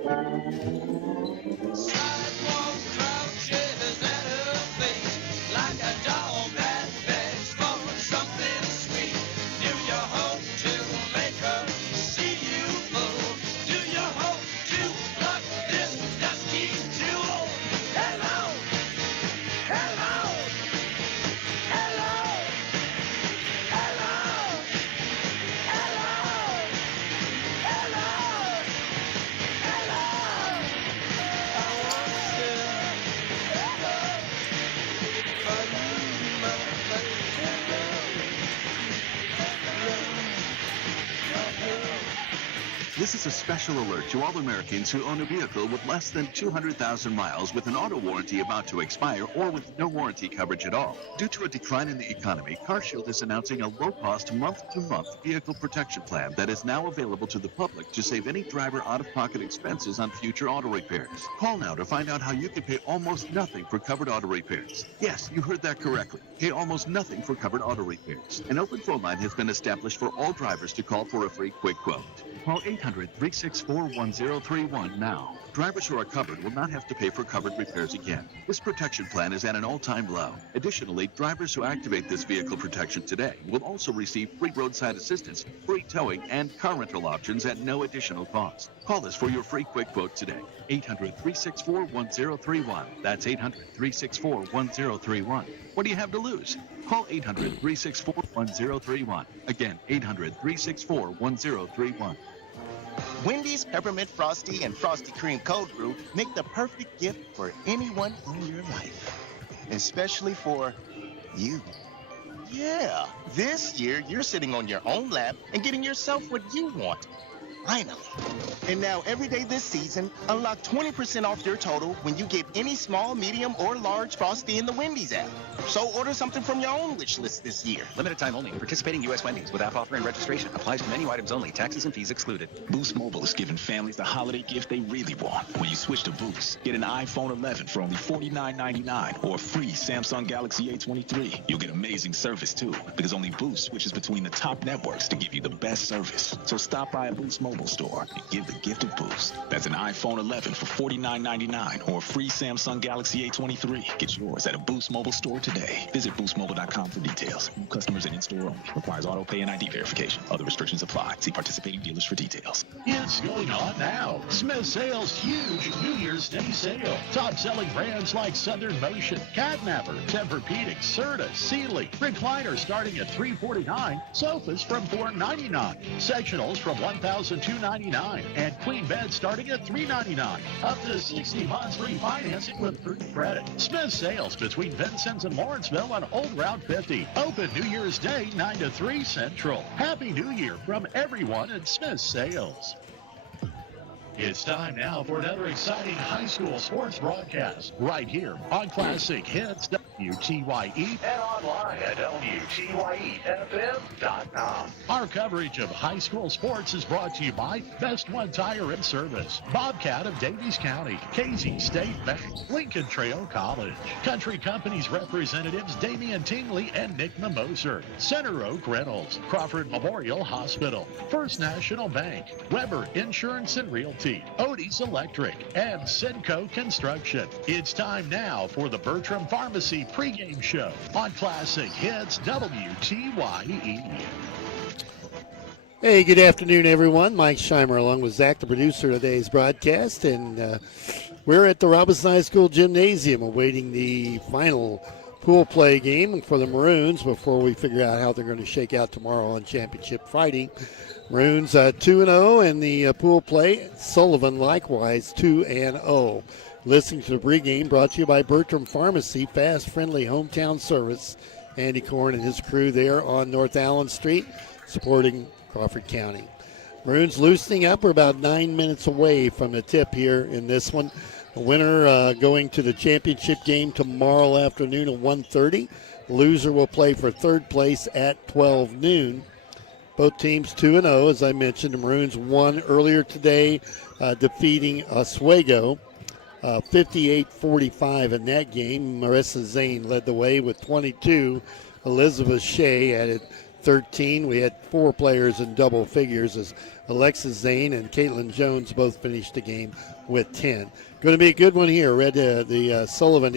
Sidewalk drought shivers at her face like a dog that begs for something sweet. Do you hope to make her see you full? Do you hope to pluck this dusty jewel? Hello, hello, hello, hello, hello, hello, hello. This is a special alert to all Americans who own a vehicle with less than 200,000 miles with an auto warranty about to expire or with no warranty coverage at all. Due to a decline in the economy, CarShield is announcing a low-cost month-to-month vehicle protection plan that is now available to the public to save any driver out-of-pocket expenses on future auto repairs. Call now to find out how you can pay almost nothing for covered auto repairs. Yes, you heard that correctly. Pay almost nothing for covered auto repairs. An open phone line has been established for all drivers to call for a free quick quote. Call 800-364-1031 now. Drivers who are covered will not have to pay for covered repairs again. This protection plan is at an all-time low. Additionally, drivers who activate this vehicle protection today will also receive free roadside assistance, free towing, and car rental options at no additional cost. Call us for your free quick quote today. 800-364-1031. That's 800-364-1031. What do you have to lose? Call 800-364-1031. Again, 800-364-1031. Wendy's Peppermint Frosty and Frosty Cream Cold Brew make the perfect gift for anyone in your life. Especially for you. Yeah, this year you're sitting on your own lap and getting yourself what you want. Finally. And now every day this season, unlock 20% off your total when you get any small, medium, or large Frosty in the Wendy's app. So order something from your own wish list this year. Limited time only. Participating U.S. Wendy's with app offer and registration. Applies to menu items only. Taxes and fees excluded. Boost Mobile is giving families the holiday gift they really want. When you switch to Boost, get an iPhone 11 for only $49.99 or a free Samsung Galaxy A23. You'll get amazing service too, because only Boost switches between the top networks to give you the best service. So stop by a Boost Mobile store and give the gift of Boost. That's an iPhone 11 for $49.99 or a free Samsung Galaxy A23. Get yours at a Boost Mobile store today. Visit boostmobile.com for details. New customers and in-store only. Requires auto pay and ID verification. Other restrictions apply. See participating dealers for details. It's going on now. Smith Sales' huge New Year's Day sale. Top-selling brands like Southern Motion, Catnapper, Tempur-Pedic, Serta, Sealy. Recliners starting at $349. Sofas from $499. Sectionals from $1,299. And queen beds starting at $399. Up to 60 months free financing with free credit. Smith Sales between Vincennes and Lawrenceville on Old Route 50. Open New Year's Day, 9 to 3 Central. Happy New Year from everyone at Smith Sales. It's time now for another exciting high school sports broadcast right here on Classic Hits WTYE and online at WTYEFM.com. Our coverage of high school sports is brought to you by Best One Tire and Service, Bobcat of Davies County, Casey State Bank, Lincoln Trail College, Country Company's representatives Damian Tingley and Nick Mimoser, Center Oak Reynolds, Crawford Memorial Hospital, First National Bank, Weber Insurance and Realty, Odie's Electric, and Sidco Construction. It's time now for the Bertram Pharmacy pregame show on Classic Hits WTYE. Hey, good afternoon, everyone. Mike Scheimer along with Zach, the producer of today's broadcast, and we're at the Robinson High School Gymnasium awaiting the final pool play game for the Maroons before we figure out how they're going to shake out tomorrow on Championship Friday. Maroons 2-0 in the pool play. Sullivan likewise 2-0. Listening to the pregame brought to you by Bertram Pharmacy, fast, friendly hometown service. Andy Korn and his crew there on North Allen Street supporting Crawford County. Maroons loosening up. We're about 9 minutes away from the tip here in this one. The winner going to the championship game tomorrow afternoon at 1:30. Loser will play for third place at 12 noon. Both teams 2-0, as I mentioned. The Maroons won earlier today, defeating Oswego 58-45 in that game. Marissa Zane led the way with 22. Elizabeth Shea added 13. We had 4 players in double figures as Alexis Zane and Caitlin Jones both finished the game with 10. Going to be a good one here. Read the Sullivan,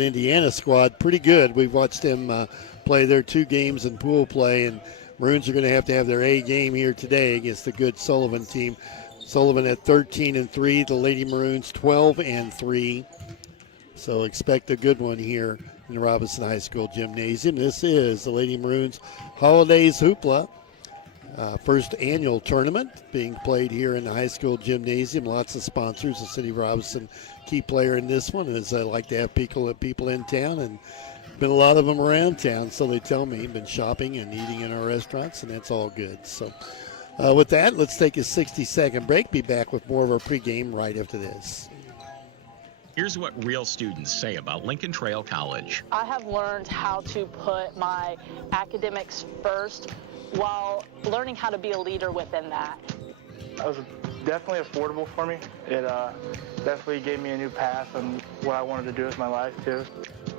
Indiana squad, pretty good. We've watched them play their 2 games in pool play, and Maroons are going to have their A game here today against the good Sullivan team. Sullivan at 13-3, the Lady Maroons 12-3. So expect a good one here in the Robinson High School Gymnasium. This is the Lady Maroons Holidays Hoopla. First annual tournament being played here in the high school gymnasium. Lots of sponsors. The City of Robinson, key player in this one, is like to have people in town, and been a lot of them around town, so they tell me. Been shopping and eating in our restaurants, and that's all good. So with that, let's take a 60-second break. Be back with more of our pregame right after this. Here's what real students say about Lincoln Trail College. I have learned how to put my academics first while learning how to be a leader within that. It was definitely affordable for me. It definitely gave me a new path on what I wanted to do with my life, too.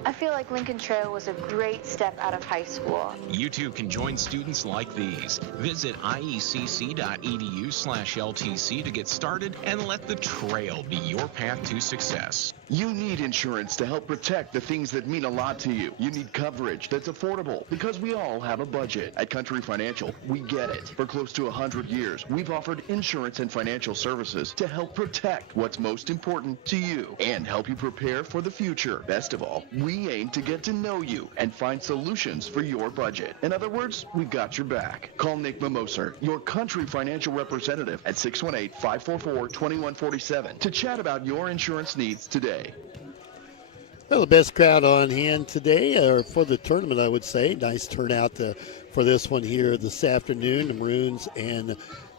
I feel like Lincoln Trail was a great step out of high school. You too can join students like these. Visit iecc.edu/LTC to get started and let the trail be your path to success. You need insurance to help protect the things that mean a lot to you. You need coverage that's affordable because we all have a budget. At Country Financial, we get it. For close to 100 years, we've offered insurance and financial services to help protect what's most important to you and help you prepare for the future. Best of all, we aim to get to know you and find solutions for your budget. In other words, we've got your back. Call Nick Mimoser, your Country Financial representative, at 618-544-2147 to chat about your insurance needs today. Well, the best crowd on hand today, or for the tournament, I would say. Nice turnout for this one here this afternoon. The Maroons and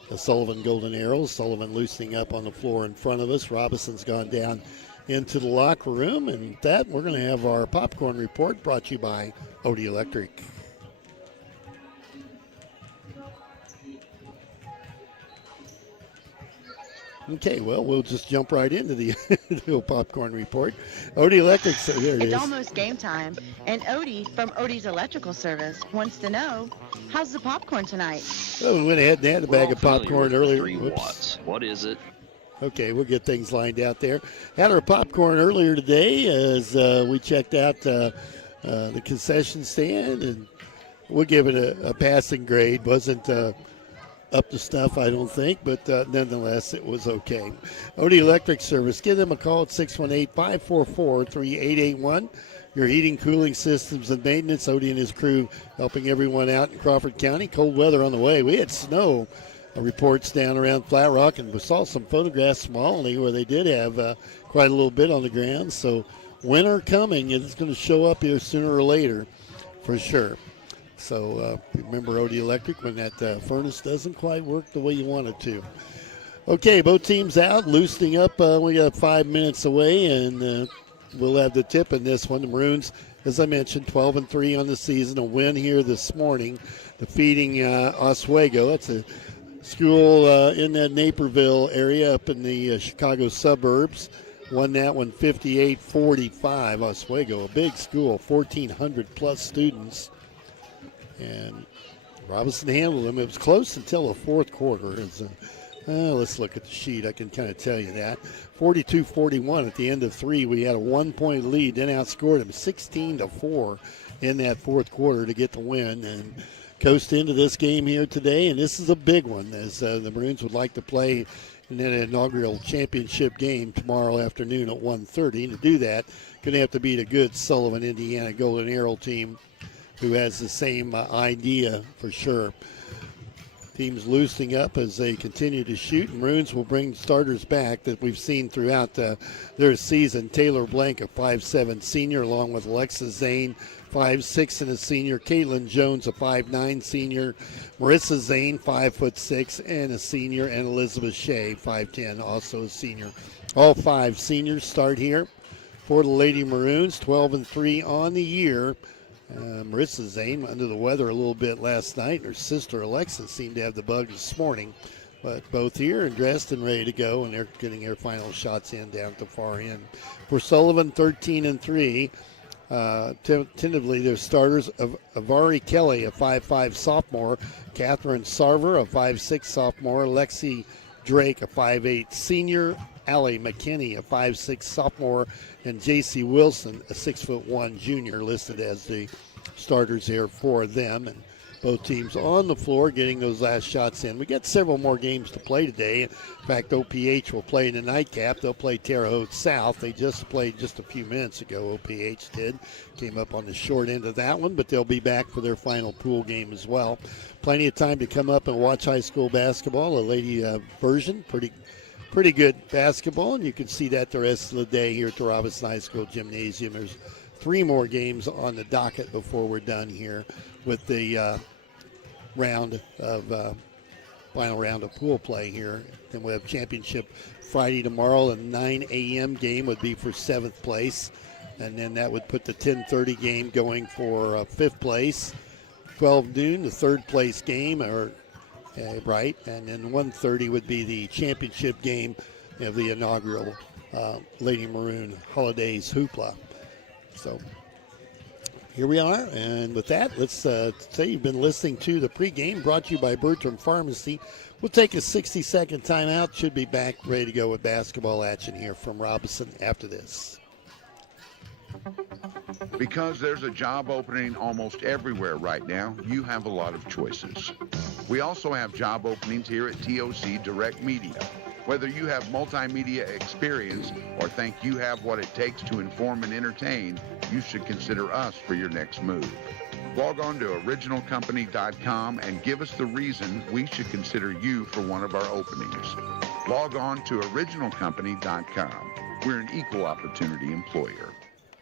the Sullivan Golden Arrows. Sullivan loosening up on the floor in front of us. Robinson's gone down into the locker room. And with that, we're going to have our popcorn report brought to you by Odie Electric. Okay, well, we'll just jump right into the popcorn report. Odie Electric, so here it is. It's almost game time, and Odie from Odie's Electrical Service wants to know, how's the popcorn tonight? Well, we went ahead and had a bag of popcorn earlier. 3 watts. What is it? Okay, we'll get things lined out there. Had our popcorn earlier today as we checked out the concession stand, and we'll give it a passing grade. Wasn't up to stuff, I don't think, but nonetheless, it was okay. Odie Electric Service, give them a call at 618-544-3881. Your heating, cooling systems, and maintenance. Odie and his crew helping everyone out in Crawford County. Cold weather on the way. We had snow reports down around Flat Rock, and we saw some photographs from Albany where they did have quite a little bit on the ground. So winter coming, and it's going to show up here sooner or later for sure. So remember Odie Electric when that furnace doesn't quite work the way you want it to. Okay, both teams out, loosening up. We got 5 minutes away, and we'll have the tip in this one. The Maroons, as I mentioned, 12-3 on the season. A win here this morning, defeating Oswego. That's a school in that Naperville area up in the Chicago suburbs. Won that one 58-45. Oswego, a big school, 1,400-plus students. And Robinson handled them. It was close until the fourth quarter. Let's look at the sheet. I can kind of tell you that. 42-41 at the end of 3. We had a 1-point lead, then outscored them 16-4 in that fourth quarter to get the win and coast into this game here today. And this is a big one, as the Maroons would like to play in that inaugural championship game tomorrow afternoon at 1:30. And to do that, going to have to beat a good Sullivan, Indiana Golden Arrow team who has the same idea for sure. Teams loosening up as they continue to shoot. Maroons will bring starters back that we've seen throughout their season. Taylor Blank, a 5'7" senior, along with Alexis Zane, 5'6" and a senior. Caitlin Jones, a 5'9" senior. Marissa Zane, 5'6" and a senior. And Elizabeth Shea, 5'10", also a senior. All 5 seniors start here for the Lady Maroons, 12-3 on the year. Marissa Zane under the weather a little bit last night. Her sister Alexa seemed to have the bug this morning, but both here and dressed and ready to go, and they're getting their final shots in down at the far end. For Sullivan, 13-3. Tentatively, their starters of Avari Kelly, a 5'5 sophomore, Catherine Sarver, a 5'6 sophomore, Lexi Drake, a 5'8 senior, Allie McKinney, a 5'6 sophomore, and J.C. Wilson, a 6'1 junior, listed as the starters here for them. And both teams on the floor getting those last shots in. We got several more games to play today. In fact, OPH will play in the nightcap. They'll play Terre Haute South. They just played just a few minutes ago, OPH did. Came up on the short end of that one, but they'll be back for their final pool game as well. Plenty of time to come up and watch high school basketball, a lady version. Pretty good basketball, and you can see that the rest of the day here at the Robinson High School Gymnasium. There's 3 more games on the docket before we're done here with the final round of pool play here. Then we have championship Friday tomorrow. A 9 a.m. game would be for 7th place. And then that would put the 10:30 game going for 5th place. 12 noon, the 3rd place game, right. And then 1:30 would be the championship game of the inaugural Lady Maroon Holidays Hoopla. So here we are, and with that, let's say you've been listening to the pregame brought to you by Bertram Pharmacy. We'll take a 60-second timeout. Should be back ready to go with basketball action here from Robinson after this. Because there's a job opening almost everywhere right now, you have a lot of choices. We also have job openings here at TOC Direct Media. Whether you have multimedia experience or think you have what it takes to inform and entertain, you should consider us for your next move. Log on to originalcompany.com and give us the reason we should consider you for one of our openings. Log on to originalcompany.com. We're an equal opportunity employer.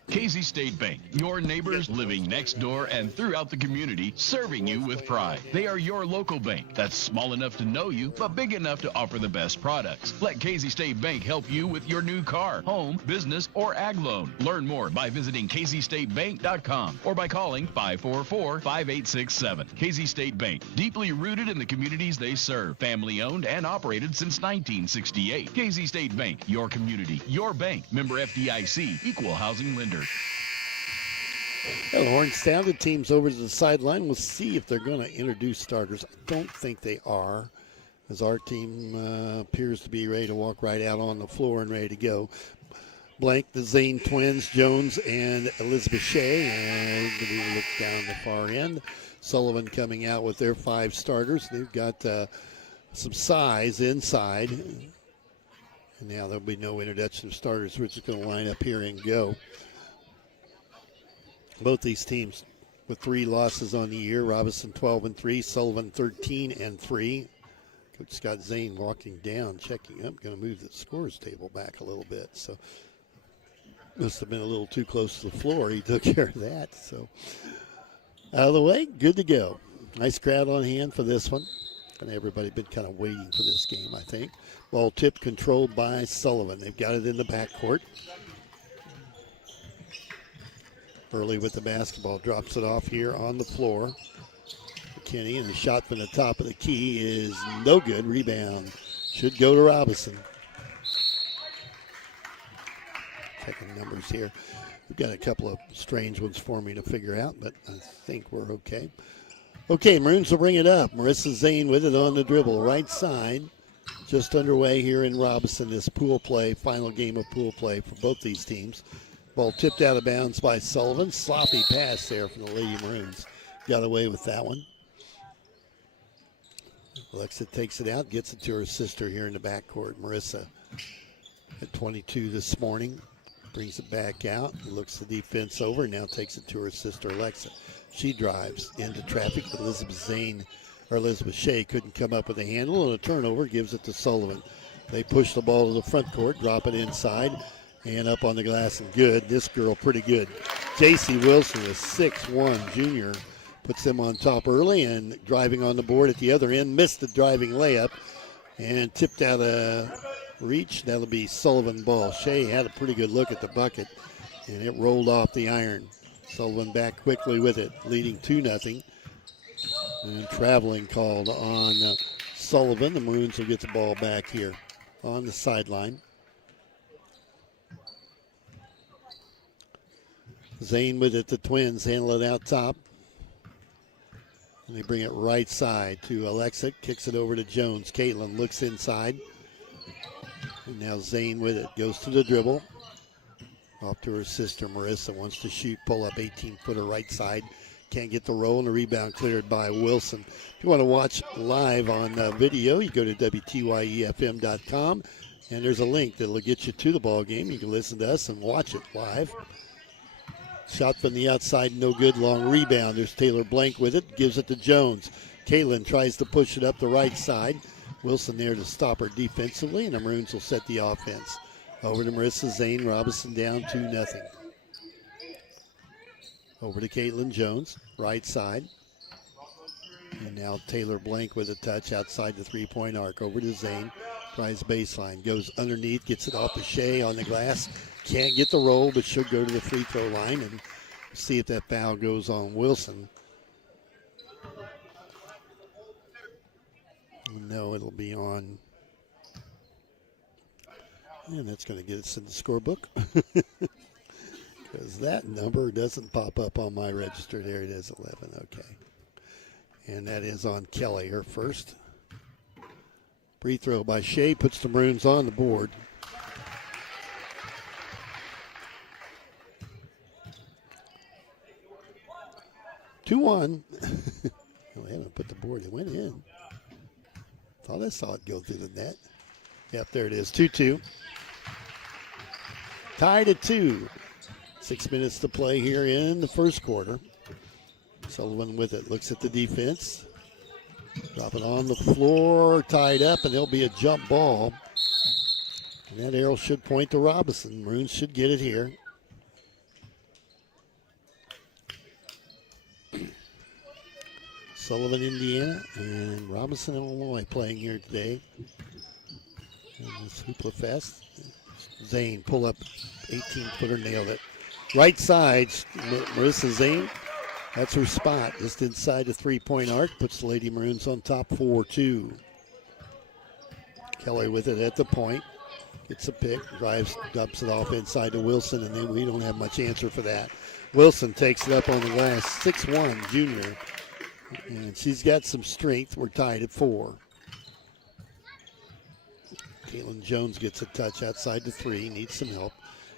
Casey State Bank, your neighbors living next door and throughout the community, serving you with pride. They are your local bank that's small enough to know you, but big enough to offer the best products. Let Casey State Bank help you with your new car, home, business, or ag loan. Learn more by visiting CaseyStateBank.com or by calling 544-5867. Casey State Bank, deeply rooted in the communities they serve. Family owned and operated since 1968. Casey State Bank, your community, your bank. Member FDIC, equal housing lender. Well, Hornstown, the team's over to the sideline. We'll see if they're going to introduce starters. I don't think they are, as our team appears to be ready to walk right out on the floor and ready to go. Blank, the Zane twins, Jones and Elizabeth Shea. And we look down the far end. Sullivan coming out with their 5 starters. They've got some size inside. And now there'll be no introduction of starters. We're just going to line up here and go. Both these teams with 3 losses on the year. Robinson 12-3, Sullivan 13-3. Coach Scott Zane walking down, checking up, going to move the scores table back a little bit. So must have been a little too close to the floor. He took care of that. So out of the way, good to go. Nice crowd on hand for this one. And everybody been kind of waiting for this game, I think. Ball tip controlled by Sullivan. They've got it in the backcourt. Early with the basketball, drops it off here on the floor. McKinney, and the shot from the top of the key is no good. Rebound should go to Robinson. Checking numbers here. We've got a couple of strange ones for me to figure out, but I think we're okay. Okay, Maroons will bring it up. Marissa Zane with it on the dribble, right side. Just underway here in Robinson, this pool play, final game of pool play for both these teams. Ball tipped out of bounds by Sullivan. Sloppy pass there from the Lady Maroons. Got away with that one. Alexa takes it out, gets it to her sister here in the backcourt. Marissa at 22 this morning. Brings it back out, looks the defense over, now takes it to her sister Alexa. She drives into traffic, but Elizabeth Shea couldn't come up with a handle, and a turnover gives it to Sullivan. They push the ball to the front court, drop it inside. And up on the glass and good. This girl pretty good. J.C. Wilson, a 6'1 junior, puts them on top early and driving on the board at the other end. Missed the driving layup and tipped out of reach. That'll be Sullivan ball. Shea had a pretty good look at the bucket and it rolled off the iron. Sullivan back quickly with it, leading 2-0. And traveling called on Sullivan. The Maroons will get the ball back here on the sideline. Zane with it. The Twins handle it out top. And they bring it right side to Alexa. Kicks it over to Jones. Caitlin looks inside. And now Zane with it. Goes to the dribble. Off to her sister, Marissa. Wants to shoot. Pull up 18-footer right side. Can't get the roll, and the rebound cleared by Wilson. If you want to watch live on video, you go to WTYEFM.com. And there's a link that will get you to the ball game. You can listen to us and watch it live. Shot from the outside, no good. Long rebound. There's Taylor Blank with it. Gives it to Jones. Caitlin tries to push it up the right side. Wilson there to stop her defensively, and the Maroons will set the offense. Over to Marissa Zane. Robinson down 2-0. Over to Caitlin Jones. Right side. And now Taylor Blank with a touch outside the three-point arc. Over to Zane. Tries baseline, goes underneath, gets it off of Shea on the glass. Can't get the roll, but should go to the free throw line and see if that foul goes on Wilson. No, it'll be on. And that's going to get us in the scorebook. Because that number doesn't pop up on my register. There it is, 11. Okay. And that is on Kelly, her first. Free throw by Shea puts the Maroons on the board. Two-one. Well, they haven't put the board. It went in. Thought I saw it go through the net. Yep, there it is. 2-2. Tied at 2. 6 minutes to play here in the first quarter. Sullivan with it. Looks at the defense. Drop it on the floor, tied up, and there'll be a jump ball. And that arrow should point to Robinson. Maroons should get it here. Sullivan, Indiana, and Robinson, Illinois playing here today. And this Hoopla Fest. Zane, pull up, 18-footer, nailed it. Right side, Marissa Zane. That's her spot, just inside the three-point arc. Puts the Lady Maroons on top 4-2. Kelly with it at the point. Gets a pick, drives, dumps it off inside to Wilson, and then we don't have much answer for that. Wilson takes it up on the glass, 6'1", junior. And she's got some strength. We're tied at 4. Caitlin Jones gets a touch outside the 3, needs some help.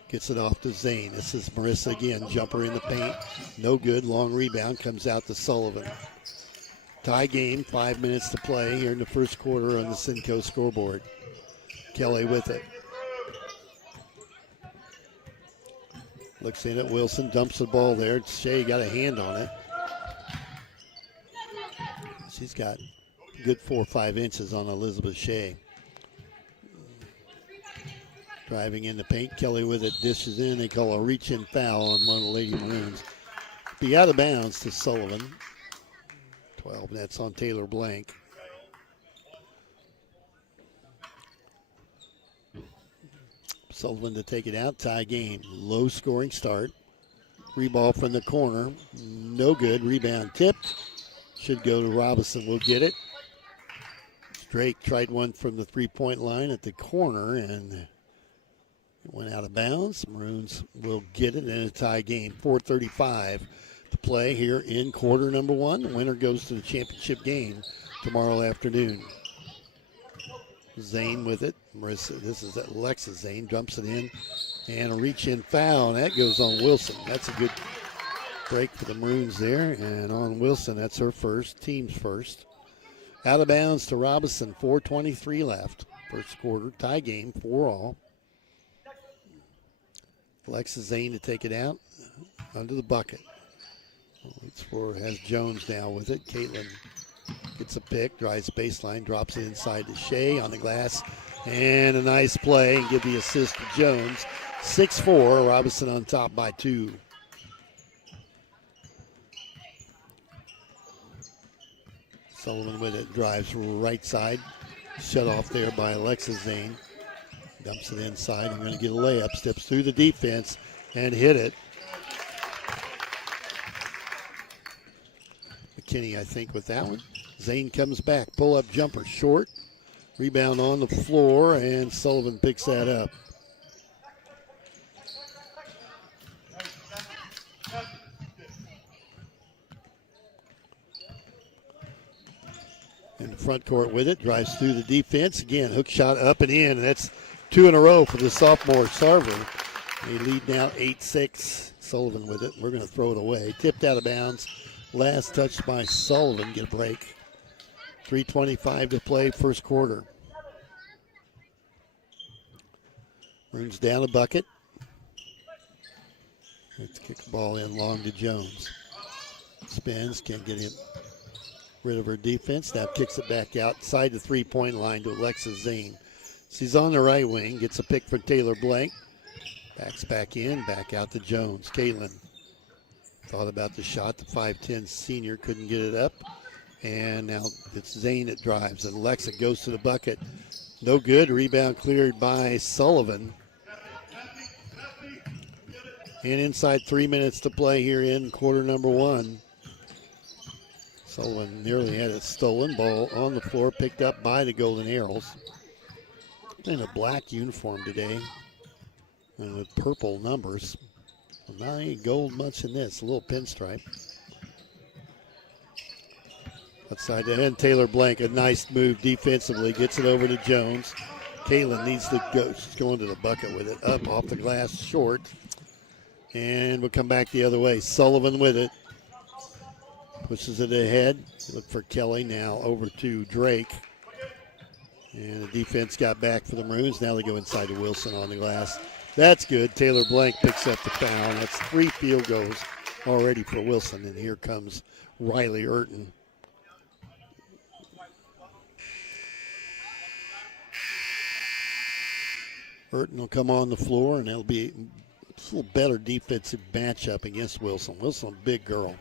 Gets it off to Zane. This is Marissa again. Jumper in the paint. No good. Long rebound. Comes out to Sullivan. Tie game. 5 minutes to play here in the first quarter on the Cinco scoreboard. Kelly with it. Looks in at Wilson. Dumps the ball there. Shea got a hand on it. She's got a good 4 or 5 inches on Elizabeth Shea. Driving in the paint, Kelly with it, dishes in. They call a reach-in foul on one of the Lady Maroons. Be out of bounds to Sullivan. 12, that's on Taylor Blank. Sullivan to take it out, tie game. Low scoring start. Free ball from the corner, no good. Rebound tipped. Should go to Robinson, will get it. Drake tried one from the three-point line at the corner, and it went out of bounds. Maroons will get it in a tie game. 4:35 to play here in quarter number 1. The winner goes to the championship game tomorrow afternoon. Zane with it. Marissa, this is Alexa Zane, dumps it in. And a reach-in foul, and that goes on Wilson. That's a good break for the Maroons there. And on Wilson, that's her first, team's first. Out of bounds to Robinson, 4:23 left. First quarter, tie game, 4-all. Alexa Zane to take it out under the bucket. Has Jones now with it. Caitlin gets a pick, drives baseline, drops it inside to Shea on the glass. And a nice play and give the assist to Jones. 6-4, Robinson on top by 2. Sullivan with it, drives right side. Shut off there by Alexa Zane. Dumps it inside. I'm going to get a layup. Steps through the defense and hit it. McKinney, I think, with that one. Zane comes back. Pull-up jumper short. Rebound on the floor, and Sullivan picks that up. front court with it. Drives through the defense. Again, hook shot up and in. And that's 2 in a row for the sophomore Sarver. They lead now 8-6. Sullivan with it. We're going to throw it away. Tipped out of bounds. Last touch by Sullivan. Get a break. 3:25 to play, first quarter. Maroons down a bucket. Let's kick the ball in long to Jones. Spins, can't get him rid of her defense. Now kicks it back outside the three-point line to Alexa Zane. She's on the right wing, gets a pick for Taylor Blank. Backs back in, back out to Jones. Caitlin thought about the shot. The 5'10 senior couldn't get it up. And now it's Zane that drives. And Alexa goes to the bucket. No good. Rebound cleared by Sullivan. And inside 3 minutes to play here in quarter number 1. Sullivan nearly had it stolen. Ball on the floor, picked up by the Golden Arrows. In a black uniform today. And with purple numbers. Well, not any gold much in this. A little pinstripe. Outside the end, Taylor Blank, a nice move defensively. Gets it over to Jones. Caitlin needs to go. She's going to the bucket with it. Up off the glass, short. And we'll come back the other way. Sullivan with it. Pushes it ahead. Look for Kelly now over to Drake. And the defense got back for the Maroons. Now they go inside to Wilson on the glass. That's good. Taylor Blank picks up the foul. That's 3 field goals already for Wilson. And here comes Riley Urton. Urton will come on the floor, and it'll be a little better defensive matchup against Wilson. Wilson, a big girl.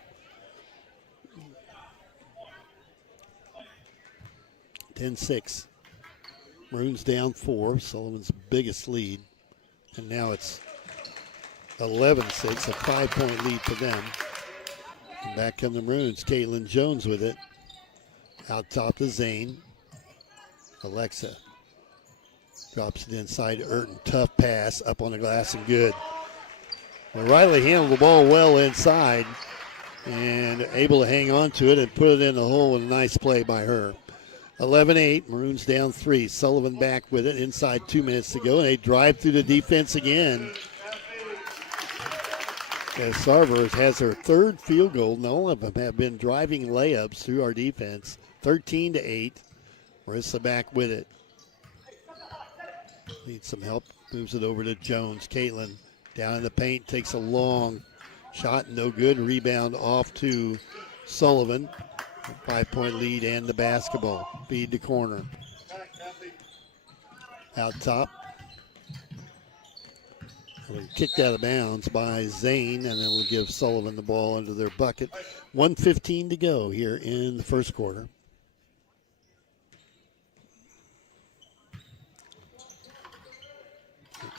(10-6). Maroons down 4. Sullivan's biggest lead. And now it's 11-6, a 5-point lead for them. And back come the Maroons. Caitlin Jones with it. Out top to Zane. Alexa drops it inside to Urton. Tough pass up on the glass and good. Well, Riley handled the ball well inside and able to hang on to it and put it in the hole with a nice play by her. 11-8, Maroons down 3. Sullivan back with it inside 2 minutes to go, and they drive through the defense again. As Sarver has her 3rd field goal, and all of them have been driving layups through our defense. 13-8. Marissa back with it. Needs some help. Moves it over to Jones. Caitlin down in the paint. Takes a long shot. No good. Rebound off to Sullivan. 5-point lead and the basketball. Feed to corner. Out top. Kicked out of bounds by Zane, and it'll give Sullivan the ball into their bucket. 1:15 to go here in the first quarter.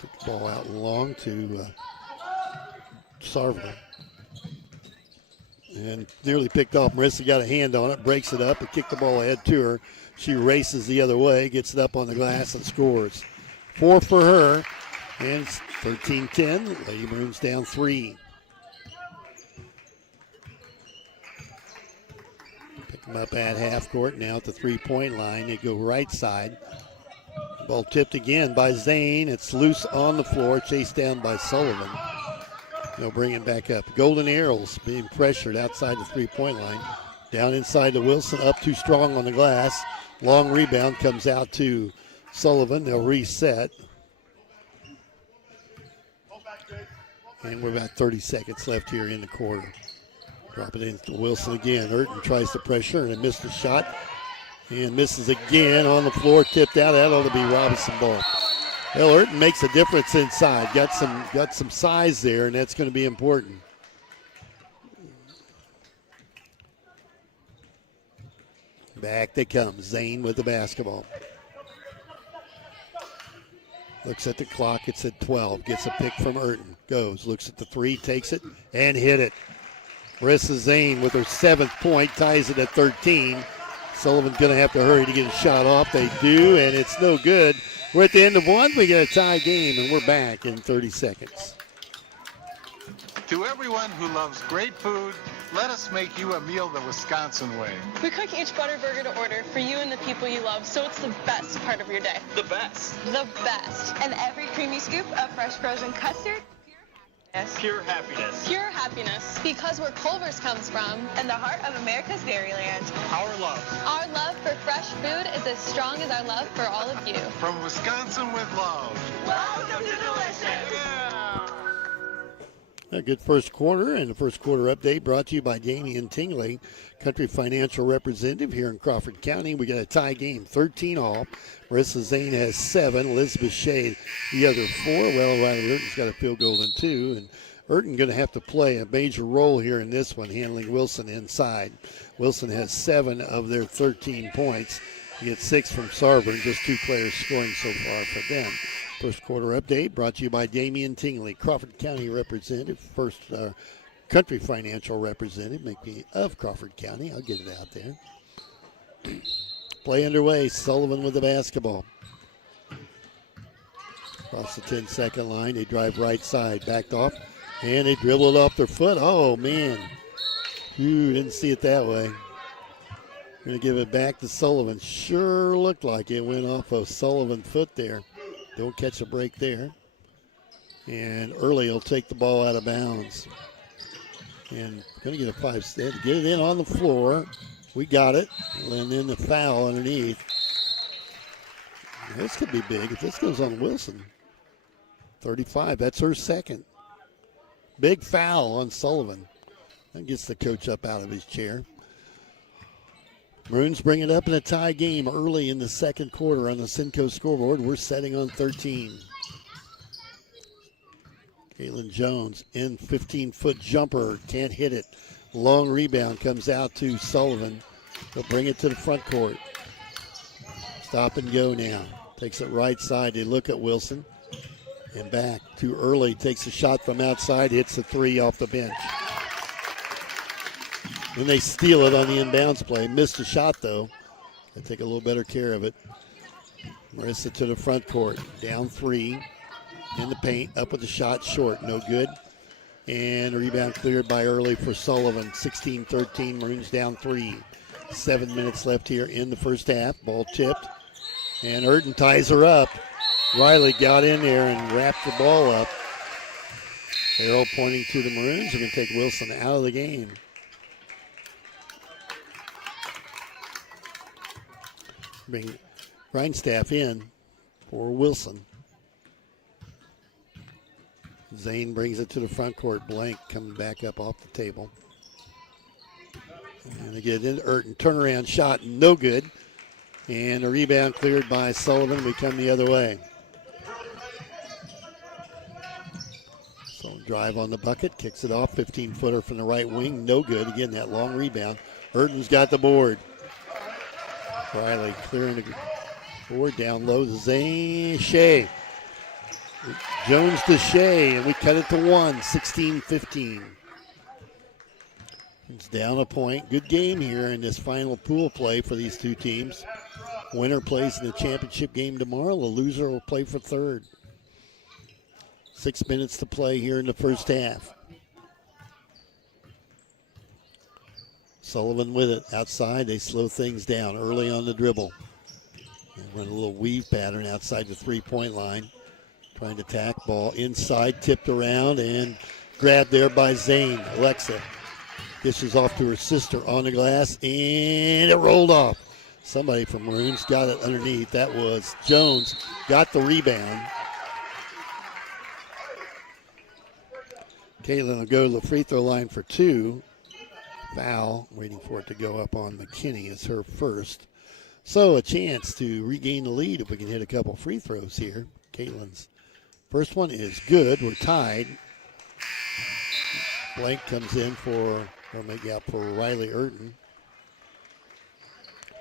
Took the ball out long to Sarver. And nearly picked off. Marissa got a hand on it, breaks it up, and kicked the ball ahead to her. She races the other way, gets it up on the glass, and scores. 4 for her, and it's 13-10. Lady Maroons down 3. Pick them up at half court, now at the 3-point line. They go right side. Ball tipped again by Zane. It's loose on the floor, chased down by Sullivan. They'll bring it back up. Golden Arrows being pressured outside the 3-point line. Down inside to Wilson, up too strong on the glass. Long rebound comes out to Sullivan. They'll reset. And we're about 30 seconds left here in the quarter. Drop it in to Wilson again. Urton tries to pressure and missed the shot. And misses again on the floor, tipped out. That ought to be Robinson ball. Well, Urton makes a difference inside. Got some size there, and that's going to be important. Back they come. Zane with the basketball. Looks at the clock. It's at 12. Gets a pick from Urton. Goes. Looks at the 3. Takes it and hit it. Marissa Zane with her 7th point. Ties it at 13. Sullivan's going to have to hurry to get a shot off. They do, and it's no good. We're at the end of 1. We get a tie game, and we're back in 30 seconds. To everyone who loves great food, let us make you a meal the Wisconsin way. We cook each Butterburger to order for you and the people you love, so it's the best part of your day. The best. The best. And every creamy scoop of fresh frozen custard, Pure happiness. Pure happiness. Because where Culver's comes from. and the heart of America's Dairyland. Our love. Our love for fresh food is as strong as our love for all of you. From Wisconsin with love. Welcome to Delicious. A good first quarter, and the first quarter update brought to you by Damian Tingley, Country Financial Representative here in Crawford County. We got a tie game, 13 all. Marissa Zane has 7. Elizabeth Shea, the other 4. Well, Riley Urton's got a field goal and 2. And Urton going to have to play a major role here in this one, handling Wilson inside. Wilson has 7 of their 13 points. You get 6 from Sarver, and just 2 players scoring so far for them. First quarter update brought to you by Damian Tingley, Crawford County Representative, first Country Financial Representative, make me of Crawford County. I'll get it out there. Play underway. Sullivan with the basketball. Across the 10-second line. They drive right side. Backed off. And they dribble it off their foot. Oh, man. Ooh, didn't see it that way. Going to give it back to Sullivan. Sure looked like it went off of Sullivan's foot there. Don't catch a break there. And Early will take the ball out of bounds. And going to get a 5-step. Get it in on the floor. We got it. And then the foul underneath. This could be big if this goes on Wilson. 35. That's her second. Big foul on Sullivan. That gets the coach up out of his chair. Maroons bring it up in a tie game early in the second quarter on the Cinco scoreboard. We're setting on 13. Caitlin Jones in 15-foot jumper. Can't hit it. Long rebound comes out to Sullivan. They'll bring it to the front court. Stop and go now. Takes it right side. They look at Wilson. And back to Early. Takes a shot from outside. Hits a 3 off the bench. Then they steal it on the inbounds play. Missed a shot, though. They take a little better care of it. Marissa to the front court. Down 3. In the paint. Up with the shot. Short. No good. And a rebound cleared by Early for Sullivan. 16-13. Maroons down 3. 7 minutes left here in the first half. Ball tipped. And Urton ties her up. Riley got in there and wrapped the ball up. Arrow pointing to the Maroons. They're going to take Wilson out of the game. Bring Grindstaff in for Wilson. Zane brings it to the front court. Blank coming back up off the table. And they get in. Urton turnaround shot, no good. And a rebound cleared by Sullivan. We come the other way. So drive on the bucket, kicks it off. 15-footer from the right wing, no good. Again, that long rebound. Urton's got the board. Riley clearing the board down low. Zane Shea. Jones to Shea, and we cut it to 1, 16-15. It's down a point. Good game here in this final pool play for these two teams. Winner plays in the championship game tomorrow. The loser will play for third. 6 minutes to play here in the first half. Sullivan with it. Outside, they slow things down early on the dribble. They run a little weave pattern outside the three-point line. Trying to attack. Ball inside, tipped around, and grabbed there by Zane. Alexa dishes off to her sister on the glass, and it rolled off. Somebody from Maroons got it underneath. That was Jones. Got the rebound. Caitlin will go to the free throw line for 2. Foul, waiting for it to go up on McKinney, is her first. So a chance to regain the lead if we can hit a couple free throws here. Caitlin's first one is good. We're tied. Blank comes in for, or maybe out for Riley Urton.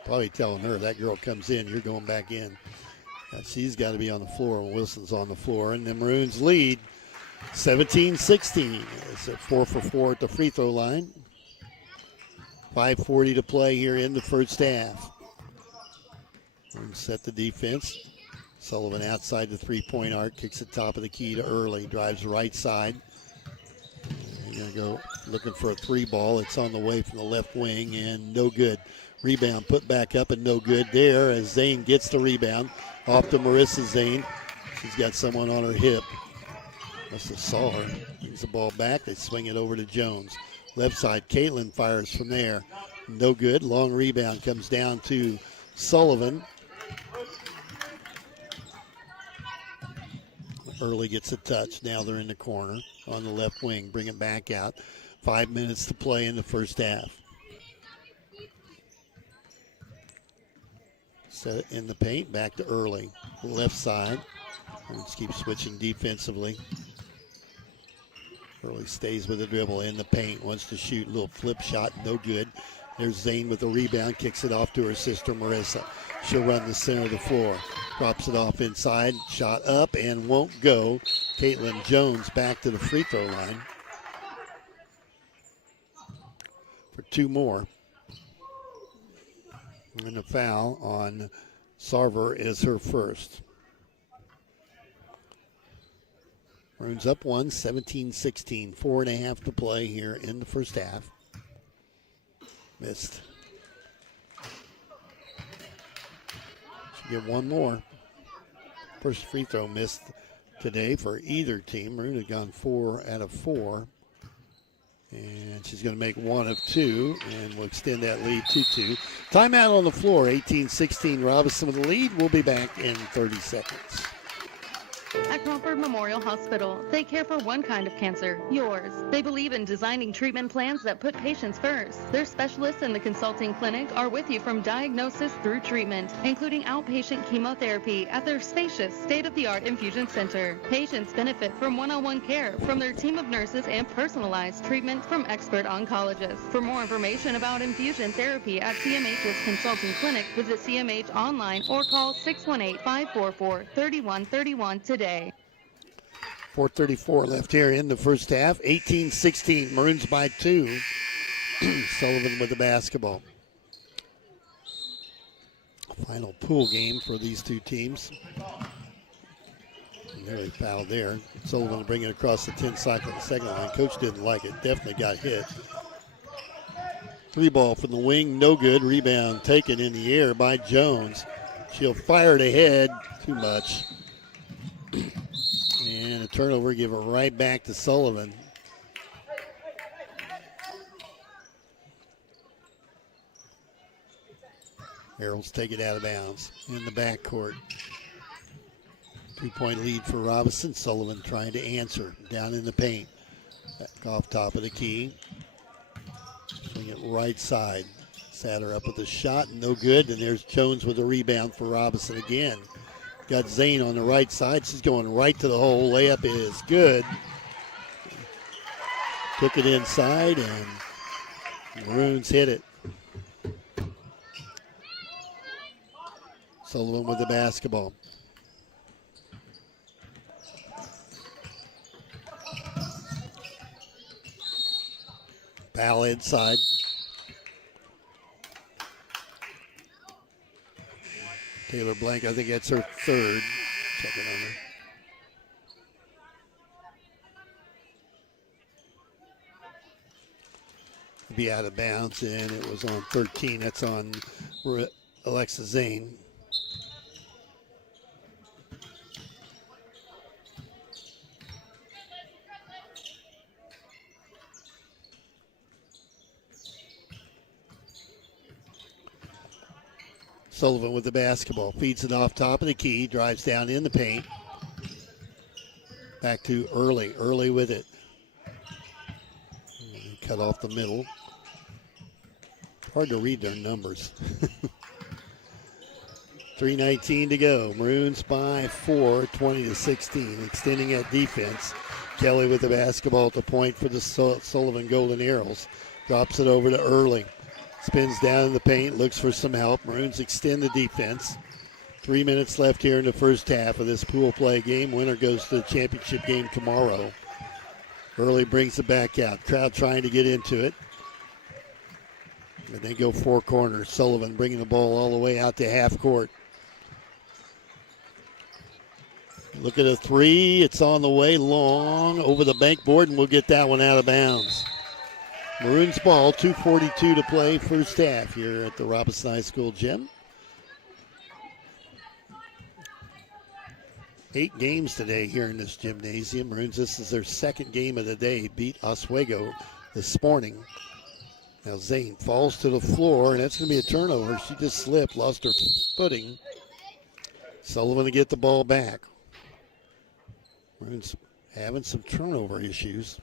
Probably telling her, that girl comes in, you're going back in. She's got to be on the floor when Wilson's on the floor. And the Maroons lead 17-16. It's a 4 for 4 at the free throw line. 5:40 to play here in the first half. Maroons set the defense. Sullivan outside the three-point arc, kicks it top of the key to Early. Drives right side. Going to go looking for a 3-ball. It's on the way from the left wing and no good. Rebound put back up and no good there as Zane gets the rebound. Off to Marissa Zane. She's got someone on her hip. Must have saw her. Brings the ball back. They swing it over to Jones. Left side, Caitlin fires from there. No good. Long rebound comes down to Sullivan. Early gets a touch. Now they're in the corner on the left wing. Bring it back out. 5 minutes to play in the first half. Set it in the paint. Back to Early. Left side. Let's keep switching defensively. Early stays with the dribble in the paint. Wants to shoot. Little flip shot. No good. There's Zane with the rebound. Kicks it off to her sister Marissa. She'll run the center of the floor. Drops it off inside. Shot up and won't go. Caitlin Jones back to the free throw line for 2 more. And a foul on Sarver is her first. Maroons up 1, 17-16. 4.5 to play here in the first half. Missed. Should get 1 more. First free throw missed today for either team. Maroon had gone 4 out of 4. And she's going to make 1 of 2, and we'll extend that lead to 2. Timeout on the floor, 18-16. Robinson with the lead. We'll be back in 30 seconds. At Crawford Memorial Hospital, they care for one kind of cancer, yours. They believe in designing treatment plans that put patients first. Their specialists in the consulting clinic are with you from diagnosis through treatment, including outpatient chemotherapy at their spacious, state-of-the-art infusion center. Patients benefit from one-on-one care from their team of nurses and personalized treatment from expert oncologists. For more information about infusion therapy at CMH's consulting clinic, visit CMH online or call 618-544-3131 today. 4:34 left here in the first half. 18-16. Maroons by 2. Sullivan with the basketball. Final pool game for these two teams. Nearly fouled there. Sullivan will bring it across the 10-second line. Coach didn't like it. Definitely got hit. 3-ball from the wing. No good. Rebound taken in the air by Jones. She'll fire it ahead. Too much. And a turnover, give it right back to Sullivan. Heralds take it out of bounds in the backcourt. 2-point lead for Robinson. Sullivan trying to answer down in the paint. Back off top of the key. Swing it right side. Sat her up with a shot, no good. And there's Jones with a rebound for Robinson again. Got Zane on the right side. She's going right to the hole. Layup is good. Took it inside, and Maroons hit it. Sullivan with the basketball. Foul inside. Taylor Blank, I think that's her third. Checking on her. Be out of bounds, and it was on 13. That's on Alexa Zane. Sullivan with the basketball. Feeds it off top of the key. Drives down in the paint. Back to Early. Early with it. Cut off the middle. Hard to read their numbers. 3:19 to go. Maroons by 4, 20-16. Extending at defense. Kelly with the basketball at the point for the Sullivan Golden Arrows. Drops it over to Early. Spins down in the paint, looks for some help. Maroons extend the defense. 3 minutes left here in the first half of this pool play game. Winner goes to the championship game tomorrow. Early brings it back out. Crowd trying to get into it. And they go 4 corners. Sullivan bringing the ball all the way out to half court. Look at a three. It's on the way, long over the bank board, and we'll get that one out of bounds. Maroons ball, 2:42 to play, first half here at the Robinson High School gym. 8 games today here in this gymnasium. Maroons, this is their second game of the day. Beat Oswego this morning. Now Zane falls to the floor, and that's going to be a turnover. She just slipped, lost her footing. Sullivan to get the ball back. Maroons having some turnover issues.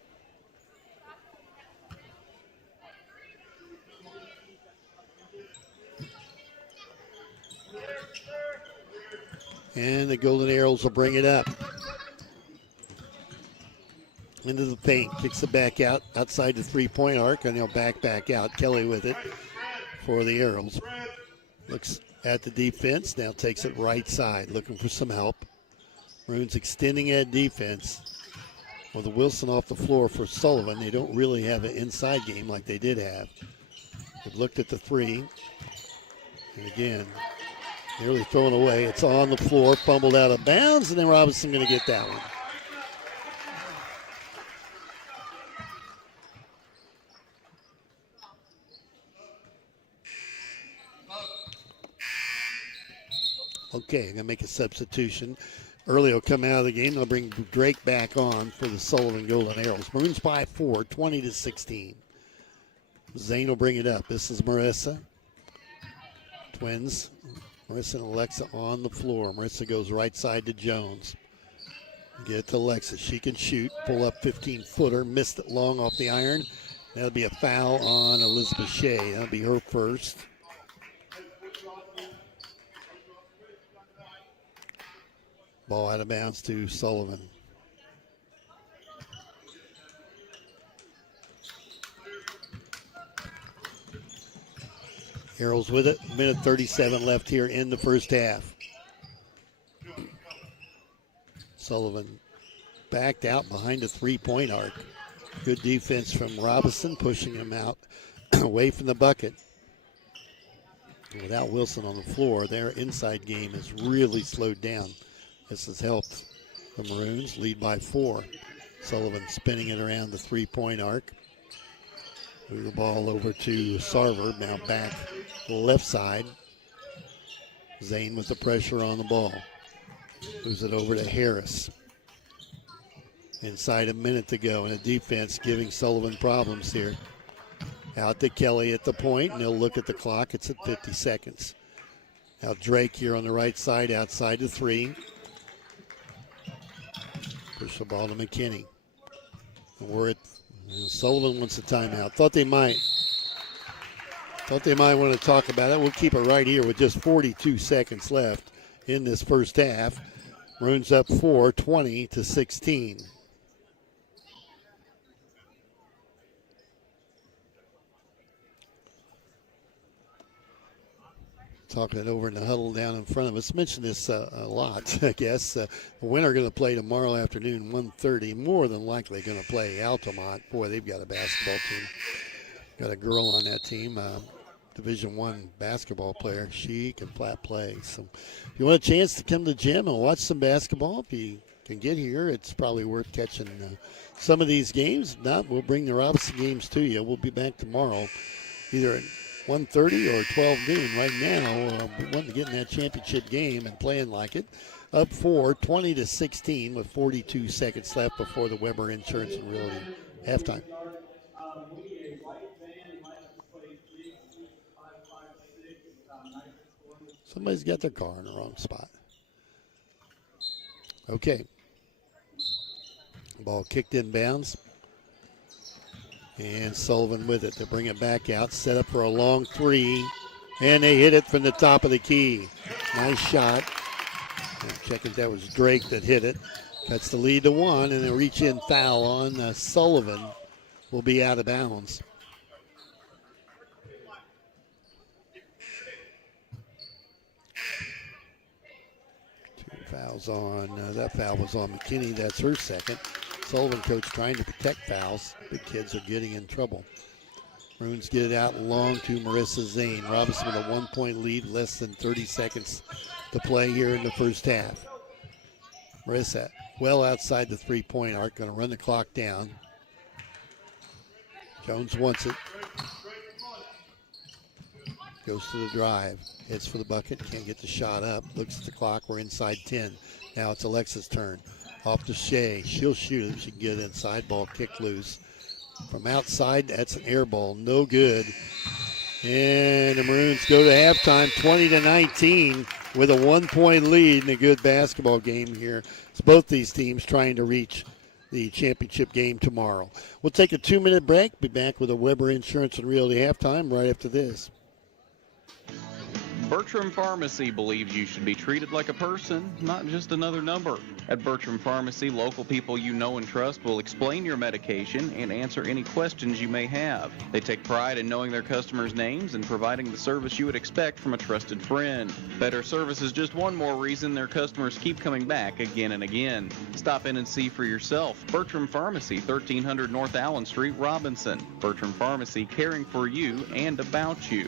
And the Golden Arrows will bring it up. Into the paint, kicks it back out, outside the three-point arc, and they'll back out. Kelly with it for the Arrows. Looks at the defense, now takes it right side, looking for some help. Maroons extending that defense. With Wilson off the floor for Sullivan, they don't really have an inside game like they did have. They've looked at the three, and again, nearly thrown away. It's on the floor, fumbled out of bounds, and then Robinson going to get that one. Okay, I'm going to make a substitution. Early will come out of the game. They'll bring Drake back on for the Sullivan Golden Arrows. Maroons by 4, 20-16. Zane will bring it up. This is Marissa. Twins. Marissa and Alexa on the floor. Marissa goes right side to Jones. Get it to Alexa. She can shoot. Pull up 15-footer. Missed it long off the iron. That'll be a foul on Elizabeth Shea. That'll be her first. Ball out of bounds to Sullivan. Arrows with it. Minute 37 left here in the first half. Sullivan backed out behind the three-point arc. Good defense from Robinson, pushing him out away from the bucket. Without Wilson on the floor, their inside game is really slowed down. This has helped the Maroons lead by 4. Sullivan spinning it around the three-point arc. Move the ball over to Sarver, now back to the left side. Zane with the pressure on the ball. Moves it over to Harris. Inside a minute to go, and a defense giving Sullivan problems here. Out to Kelly at the point, and they'll look at the clock. It's at 50 seconds. Now Drake here on the right side, outside the three. Push the ball to McKinney. And we're at Sullivan wants a timeout. Thought they might want to talk about it. We'll keep it right here with just 42 seconds left in this first half. Maroons up 4, 20-16. Talking it over in the huddle down in front of us. Mentioned this a lot, I guess. The winner going to play tomorrow afternoon, 1:30. More than likely going to play Altamont. Boy, they've got a basketball team. Got a girl on that team, Division I basketball player. She can flat play. So if you want a chance to come to the gym and watch some basketball, if you can get here, it's probably worth catching some of these games. If not, we'll bring the Robinson games to you. We'll be back tomorrow, either at 1:30 or 12 noon. Right now, we want to get in that championship game and playing like it. Up 4, 20-16 with 42 seconds left before the Weber Insurance and Realty halftime. Somebody's got their car in the wrong spot. Okay. Ball kicked in bounds. And Sullivan with it to bring it back out. Set up for a long three. And they hit it from the top of the key. Nice shot. I'm checking if that was Drake that hit it. Cuts the lead to 1. And a reach-in foul on Sullivan will be out of bounds. Fouls on, that foul was on McKinney. That's her second. Sullivan coach trying to protect fouls. Big kids are getting in trouble. Maroons get it out long to Marissa Zane. Robinson with a 1-point lead, less than 30 seconds to play here in the first half. Marissa well outside the three-point arc, going to run the clock down. Jones wants it. Goes to the drive. Hits for the bucket. Can't get the shot up. Looks at the clock. We're inside 10. Now it's Alexa's turn. Off to Shea. She'll shoot it. She can get inside. Ball kicked loose. From outside, that's an air ball. No good. And the Maroons go to halftime 20-19 with a 1-point lead in a good basketball game here. It's both these teams trying to reach the championship game tomorrow. We'll take a 2-minute break. Be back with a Weber Insurance and Realty halftime right after this. Bertram Pharmacy believes you should be treated like a person, not just another number. At Bertram Pharmacy, local people you know and trust will explain your medication and answer any questions you may have. They take pride in knowing their customers' names and providing the service you would expect from a trusted friend. Better service is just one more reason their customers keep coming back again and again. Stop in and see for yourself. Bertram Pharmacy, 1300 North Allen Street, Robinson. Bertram Pharmacy, caring for you and about you.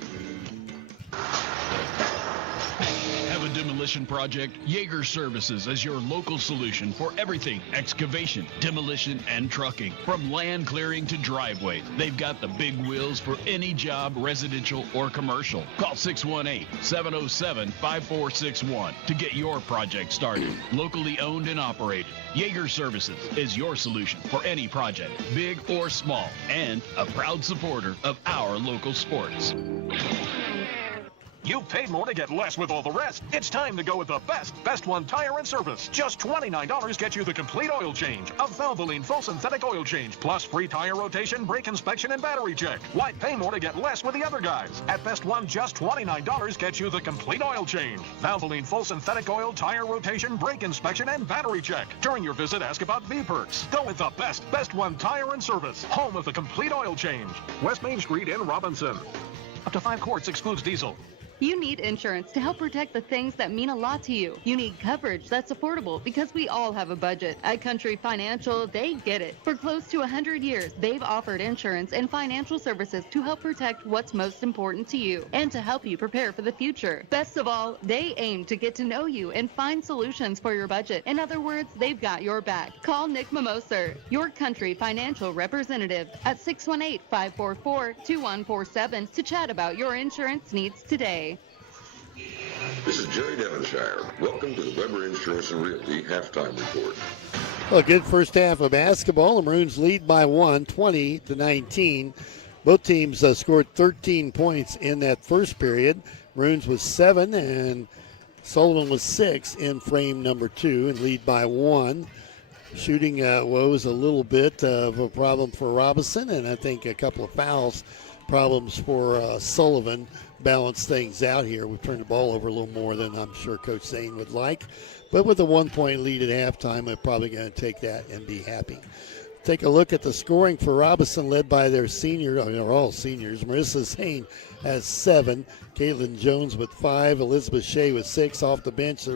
Have a demolition project? Yeager Services is your local solution for everything excavation, demolition, and trucking. From land clearing to driveway, they've got the big wheels for any job, residential or commercial. Call 618-707-5461 to get your project started. Locally owned and operated, Yeager Services is your solution for any project, big or small, and a proud supporter of our local sports. You've paid more to get less with all the rest. It's time to go with the Best One Tire and Service. Just $29 gets you the complete oil change. A Valvoline full synthetic oil change, plus free tire rotation, brake inspection, and battery check. Why pay more to get less with the other guys? At Best One, just $29 gets you the complete oil change. Valvoline full synthetic oil, tire rotation, brake inspection, and battery check. During your visit, ask about V-Perks. Go with the Best One Tire and Service. Home of the complete oil change. West Main Street in Robinson. Up to 5 quarts excludes diesel. You need insurance to help protect the things that mean a lot to you. You need coverage that's affordable because we all have a budget. At Country Financial, they get it. For close to 100 years, they've offered insurance and financial services to help protect what's most important to you and to help you prepare for the future. Best of all, they aim to get to know you and find solutions for your budget. In other words, they've got your back. Call Nick Mimoser, your Country Financial representative, at 618-544-2147 to chat about your insurance needs today. This is Jerry Devonshire. Welcome to the Weber Insurance and Realty Halftime Report. Well, a good first half of basketball. The Maroons lead by 1, 20-19. Both teams scored 13 points in that first period. Maroons was 7 and Sullivan was 6 in frame number 2 and lead by 1. Shooting was a little bit of a problem for Robinson, and I think a couple of fouls problems for Sullivan. Balance things out here. We've turned the ball over a little more than I'm sure Coach Zane would like. But with a 1-point lead at halftime, we're probably going to take that and be happy. Take a look at the scoring for Robinson, led by their senior, they're all seniors. Marissa Zane has 7. Caitlin Jones with 5. Elizabeth Shea with 6. Off the bench,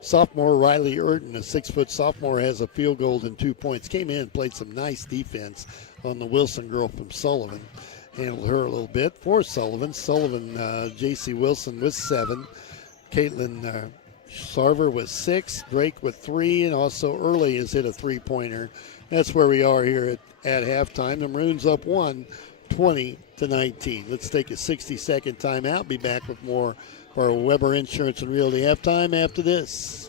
sophomore Riley Urton, a 6-foot sophomore, has a field goal and 2 points. Came in and played some nice defense on the Wilson girl from Sullivan. Handled her a little bit for Sullivan. J.C. Wilson with 7. Caitlin Sarver with 6. Drake with 3. And also early has hit a 3-pointer. That's where we are here at halftime. The Maroons up 1, 20-19. Let's take a 60-second timeout. Be back with more for Weber Insurance and Realty halftime after this.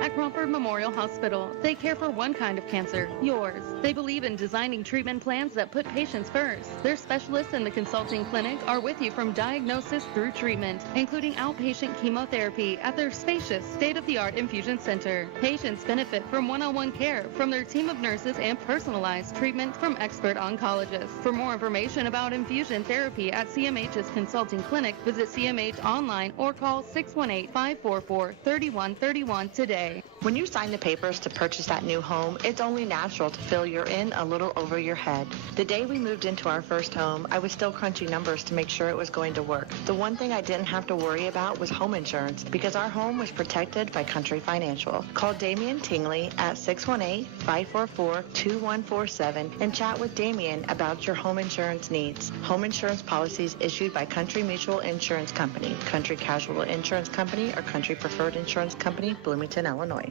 At Crawford Memorial Hospital, they care for one kind of cancer, yours. They believe in designing treatment plans that put patients first. Their specialists in the consulting clinic are with you from diagnosis through treatment, including outpatient chemotherapy at their spacious, state-of-the-art infusion center. Patients benefit from one-on-one care from their team of nurses and personalized treatment from expert oncologists. For more information about infusion therapy at CMH's consulting clinic, visit CMH online or call 618-544-3131 today. When you sign the papers to purchase that new home, it's only natural to feel you're in a little over your head. The day we moved into our first home, I was still crunching numbers to make sure it was going to work. The one thing I didn't have to worry about was home insurance because our home was protected by Country Financial. Call Damian Tingley at 618-544-2147 and chat with Damian about your home insurance needs. Home insurance policies issued by Country Mutual Insurance Company, Country Casual Insurance Company, or Country Preferred Insurance Company, Bloomington, Illinois.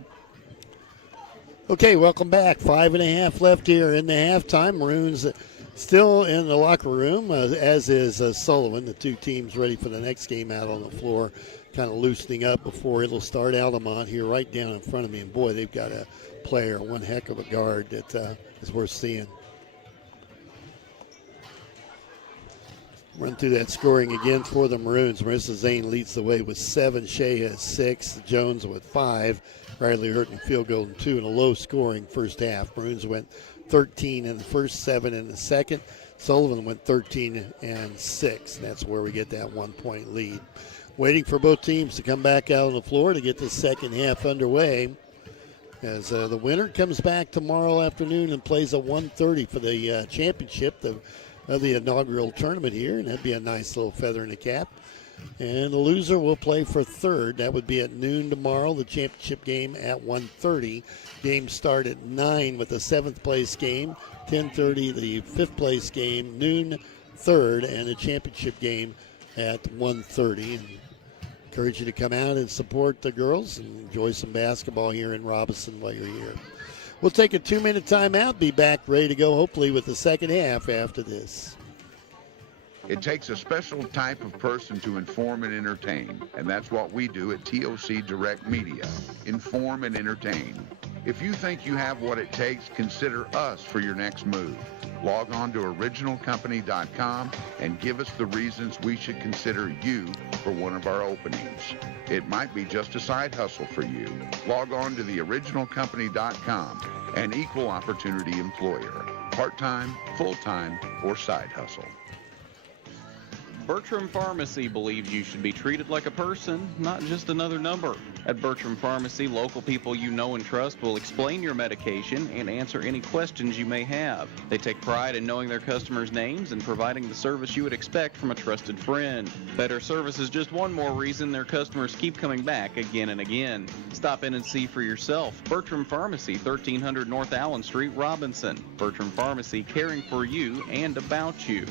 Okay, welcome back. 5.5 left here in the halftime. Maroons still in the locker room, as is Sullivan. The two teams ready for the next game out on the floor, kind of loosening up before it'll start. Altamont here right down in front of me, and boy, they've got a player, one heck of a guard that is worth seeing. Run through that scoring again for the Maroons. Marissa Zane leads the way with 7. Shea has 6. Jones with 5. Riley Hurton field goal and 2 in a low-scoring first half. Maroons went 13 in the first, 7 in the second. Sullivan went 13 and 6. That's where we get that 1-point lead. Waiting for both teams to come back out on the floor to get the second half underway, as the winner comes back tomorrow afternoon and plays at 1:30 for the championship of the inaugural tournament here, and that'd be a nice little feather in the cap. And the loser will play for third. That would be at noon tomorrow. The championship game at 1:30. Games start at 9 with the 7th place game. 10:30 the 5th place game. Noon third, and the championship game at 1:30. And encourage you to come out and support the girls and enjoy some basketball here in Robinson while you're here. We'll take a 2-minute timeout. Be back ready to go, hopefully, with the second half after this. It takes a special type of person to inform and entertain, and that's what we do at TOC Direct Media. Inform and entertain. If you think you have what it takes, consider us for your next move. Log on to originalcompany.com and give us the reasons we should consider you for one of our openings. It might be just a side hustle for you. Log on to theoriginalcompany.com, an equal opportunity employer. Part-time, full-time, or side hustle. Bertram Pharmacy believes you should be treated like a person, not just another number. At Bertram Pharmacy, local people you know and trust will explain your medication and answer any questions you may have. They take pride in knowing their customers' names and providing the service you would expect from a trusted friend. Better service is just one more reason their customers keep coming back again and again. Stop in and see for yourself. Bertram Pharmacy, 1300 North Allen Street, Robinson. Bertram Pharmacy, caring for you and about you.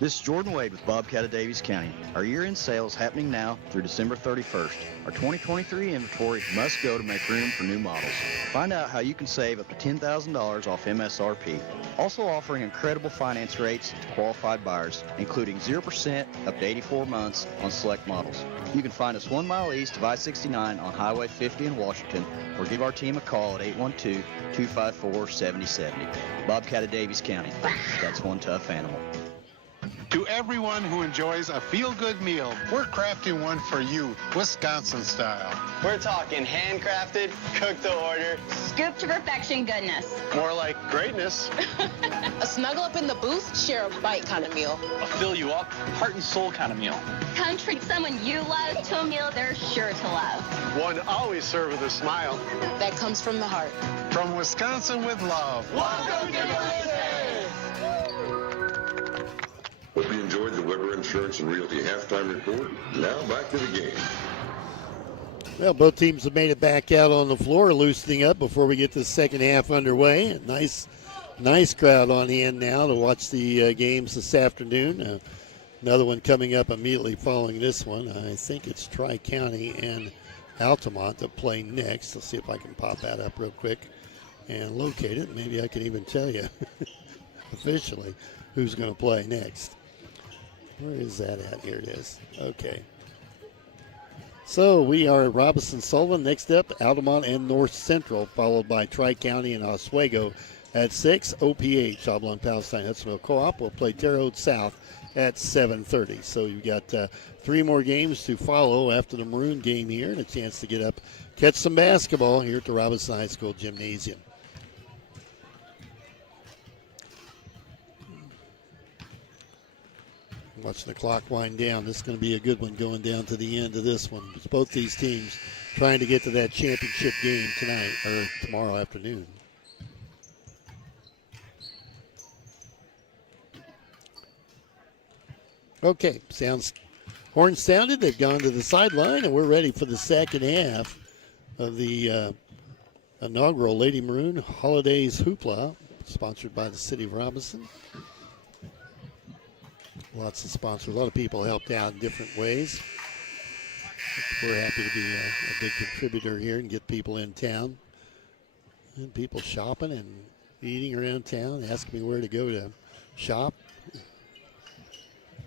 This is Jordan Wade with Bobcat of Davies County. Our year-end sale is happening now through December 31st. Our 2023 inventory must go to make room for new models. Find out how you can save up to $10,000 off MSRP. Also offering incredible finance rates to qualified buyers, including 0% up to 84 months on select models. You can find us 1 mile east of I-69 on Highway 50 in Washington, or give our team a call at 812-254-7070. Bobcat of Davies County. That's one tough animal. To everyone who enjoys a feel-good meal, we're crafting one for you, Wisconsin style. We're talking handcrafted, cooked to order. Scoop to perfection goodness. More like greatness. A snuggle up in the booth, share a bite kind of meal. A fill you up, heart and soul kind of meal. Come treat someone you love to a meal they're sure to love. One always served with a smile. That comes from the heart. From Wisconsin with love. Welcome to Maroons! Hope you enjoyed the Weber Insurance and Realty halftime report. Now back to the game. Well, both teams have made it back out on the floor, loosening up before we get the second half underway. A nice crowd on hand now to watch the games this afternoon. Another one coming up immediately following this one. I think it's Tri-County and Altamont that play next. Let's see if I can pop that up real quick and locate it. Maybe I can even tell you officially who's going to play next. Where is that at? Here it is. Okay. So we are Robinson Sullivan. Next up, Altamont and North Central, followed by Tri-County and Oswego at 6. OPH, Oblong Palestine Hudsonville Co-op, will play Terre Haute South at 7:30. So you've got 3 more games to follow after the Maroon game here, and a chance to get up, catch some basketball here at the Robinson High School Gymnasium. Watching the clock wind down. This is going to be a good one going down to the end of this one. It's both these teams trying to get to that championship game tonight or tomorrow afternoon. Okay, horn sounded. They've gone to the sideline, and we're ready for the second half of the inaugural Lady Maroon Holidays Hoopla, sponsored by the City of Robinson. Lots of sponsors. A lot of people helped out in different ways. We're happy to be a big contributor here and get people in town. And people shopping and eating around town, asking me where to go to shop.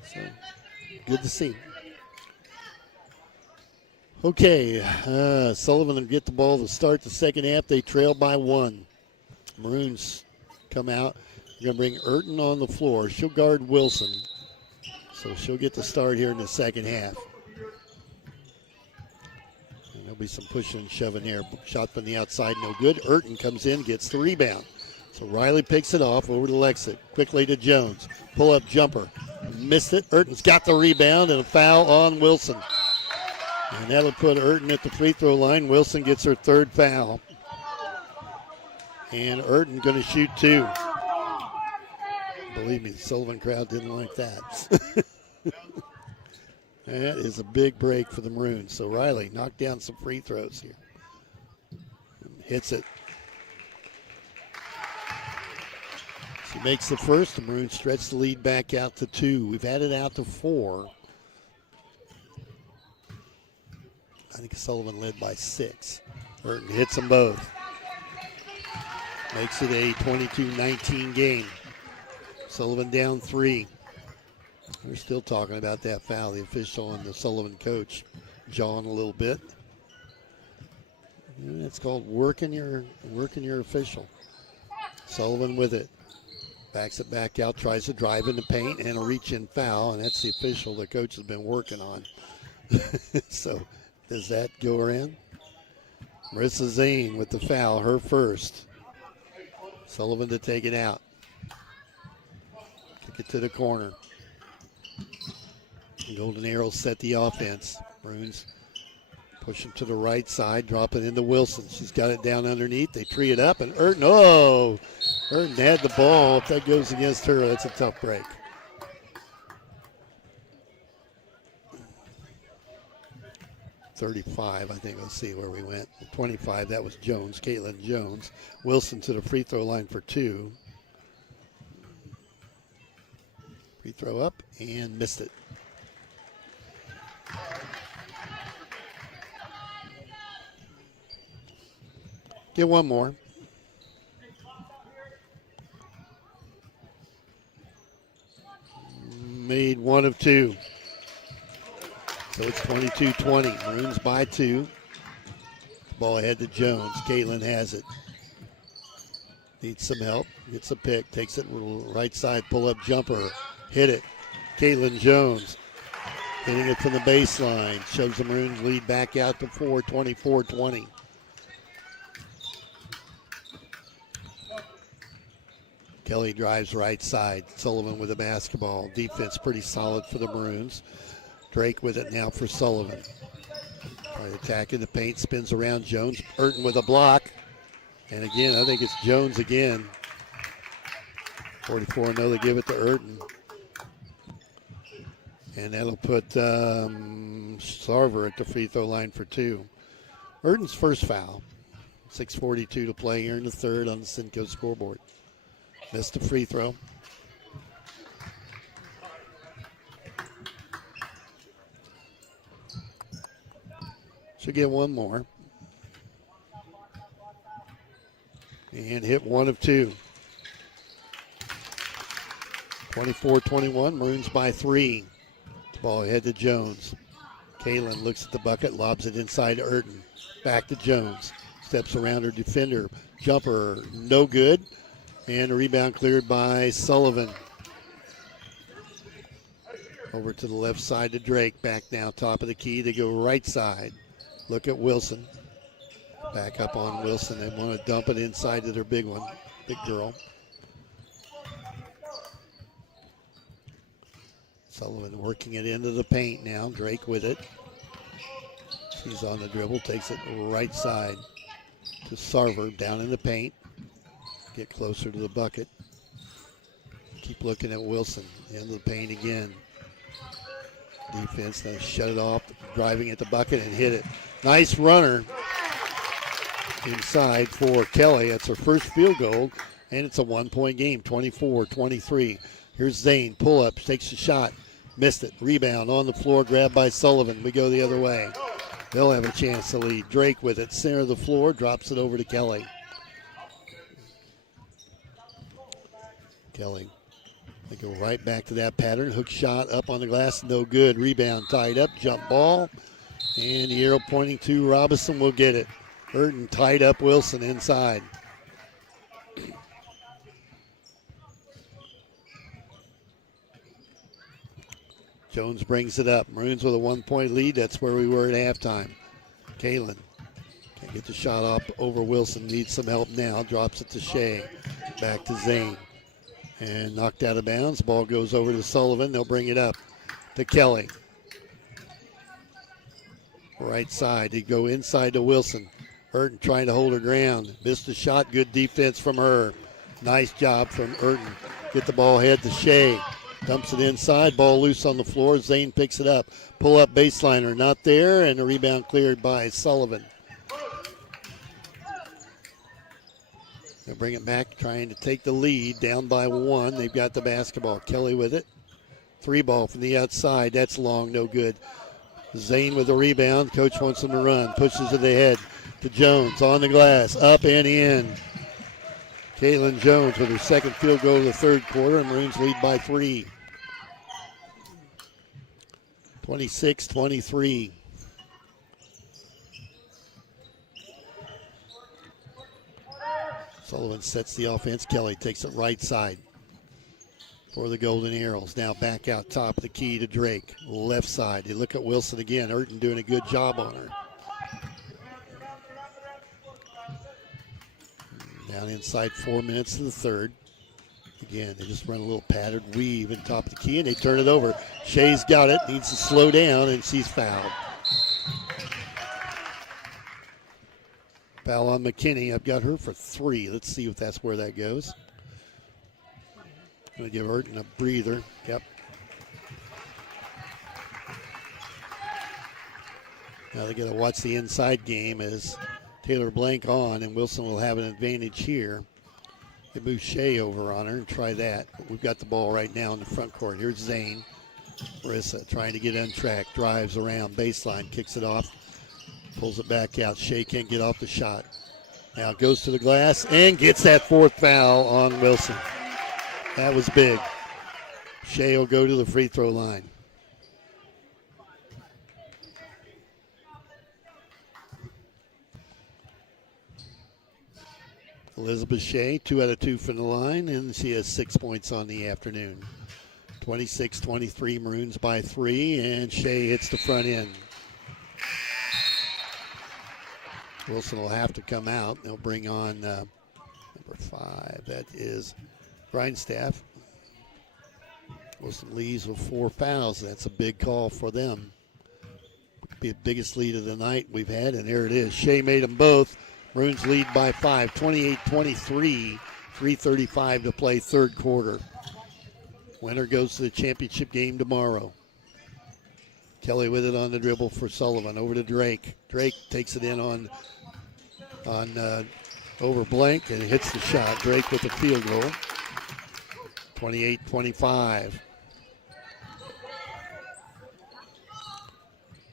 So, good to see. Okay, Sullivan will get the ball to start the second half. They trail by 1. Maroons come out. They're going to bring Urton on the floor. She'll guard Wilson. So she'll get the start here in the second half. And there'll be some pushing and shoving there. Shot from the outside, no good. Urton comes in, gets the rebound. So Riley picks it off over to Lexick. Quickly to Jones. Pull-up jumper. Missed it. Urton's got the rebound and a foul on Wilson. And that'll put Urton at the free throw line. Wilson gets her third foul. And Urton going to shoot 2. Believe me, the Sullivan crowd didn't like that. That is a big break for the Maroons. So Riley knocked down some free throws here. Hits it. She makes the first. The Maroons stretch the lead back out to 2. We've had it out to 4. I think Sullivan led by 6. Urton hits them both. Makes it a 22-19 game. Sullivan down 3. We're still talking about that foul. The official and the Sullivan coach jawing a little bit. And it's called working your official. Sullivan with it. Backs it back out, tries to drive in the paint, and a reach-in foul, and that's the official the coach has been working on. So does that go around? Marissa Zane with the foul, her first. Sullivan to take it out. Kick it to the corner. Golden Arrows set the offense. Maroons push him to the right side, drop it into Wilson. She's got it down underneath. They tree it up, and Urton, Urton had the ball. If that goes against her, that's a tough break. .35, I think. Let's see where we went. 25, that was Jones, Caitlin Jones. Wilson to the free throw line for 2. Free throw up and missed it. Get one more. Made 1 of 2. So it's 22-20. Maroons by 2. Ball ahead to Jones. Caitlin has it. Needs some help. Gets a pick. Takes it right side. Pull-up jumper. Hit it. Caitlin Jones hitting it from the baseline. Shows the Maroons lead back out to 4, 24-20. Kelly drives right side. Sullivan with the basketball. Defense pretty solid for the Maroons. Drake with it now for Sullivan. Trying to attack in the paint. Spins around Jones. Urton with a block. And again, I think it's Jones again. 44, no, they give it to Urton. And that'll put Sarver at the free throw line for 2. Urton's first foul. 6:42 to play here in the third on the Cinco scoreboard. Missed the free throw. Should get one more. And hit 1 of 2. 24-21, Maroons by 3. Ball ahead to Jones. Kaylin looks at the bucket, lobs it inside to Urton. Back to Jones. Steps around her defender. Jumper, no good. And a rebound cleared by Sullivan. Over to the left side to Drake. Back now, top of the key. They go right side. Look at Wilson. Back up on Wilson. They want to dump it inside to their big one. Big girl. Sullivan working it into the paint now. Drake with it. She's on the dribble. Takes it right side to Sarver. Down in the paint. Get closer to the bucket. Keep looking at Wilson. Into the paint again. Defense, then shut it off. Driving at the bucket and hit it. Nice runner inside for Kelly. That's her first field goal, and it's a 1-point game, 24-23. Here's Zane, pull-up, takes a shot, missed it. Rebound on the floor, grabbed by Sullivan. We go the other way. They'll have a chance to lead. Drake with it, center of the floor, drops it over to Kelly. Kelly. They go right back to that pattern. Hook shot up on the glass, no good. Rebound tied up, jump ball. And the arrow pointing to Robinson will get it. Burton tied up Wilson inside. Jones brings it up. Maroons with a 1-point lead. That's where we were at halftime. Kalen can't get the shot up over Wilson. Needs some help now. Drops it to Shea. Back to Zane. And knocked out of bounds. Ball goes over to Sullivan. They'll bring it up to Kelly. Right side. They go inside to Wilson. Burton trying to hold her ground. Missed the shot. Good defense from her. Nice job from Burton. Get the ball head to Shea. Dumps it inside. Ball loose on the floor. Zane picks it up. Pull up baseliner. Not there. And the rebound cleared by Sullivan. They'll bring it back, trying to take the lead. Down by 1. They've got the basketball. Kelly with it. 3 ball from the outside. That's long. No good. Zane with the rebound. Coach wants him to run. Pushes it ahead to Jones. On the glass. Up and in. Caitlin Jones with her second field goal of the third quarter, and Maroons lead by 3. 26-23. Sullivan sets the offense. Kelly takes it right side for the Golden Arrows. Now back out top of the key to Drake. Left side. They look at Wilson again. Urton doing a good job on her. Down inside 4 minutes of the third. Again, they just run a little patterned weave in top of the key, and they turn it over. Shea's got it. Needs to slow down, and she's fouled. Foul on McKinney. I've got her for 3. Let's see if that's where that goes. Going to give Urton a breather. Yep. Now they got to watch the inside game as Taylor Blank on, and Wilson will have an advantage here. They move Shea over on her and try that. But we've got the ball right now in the front court. Here's Zane. Marissa trying to get untracked. Drives around baseline. Kicks it off. Pulls it back out. Shea can't get off the shot. Now goes to the glass and gets that 4th foul on Wilson. That was big. Shea will go to the free throw line. Elizabeth Shea, 2 out of 2 from the line, and she has 6 points on the afternoon. 26-23, Maroons by 3, and Shea hits the front end. Wilson will have to come out. They'll bring on number 5. That is Grindstaff. Wilson leaves with 4 fouls. That's a big call for them. Be the biggest lead of the night we've had, and there it is. Shea made them both. Maroons lead by 5, 28-23, 3:35 to play third quarter. Winner goes to the championship game tomorrow. Kelly with it on the dribble for Sullivan. Over to Drake. Drake takes it in on over Blank and hits the shot. Drake with the field goal. 28-25.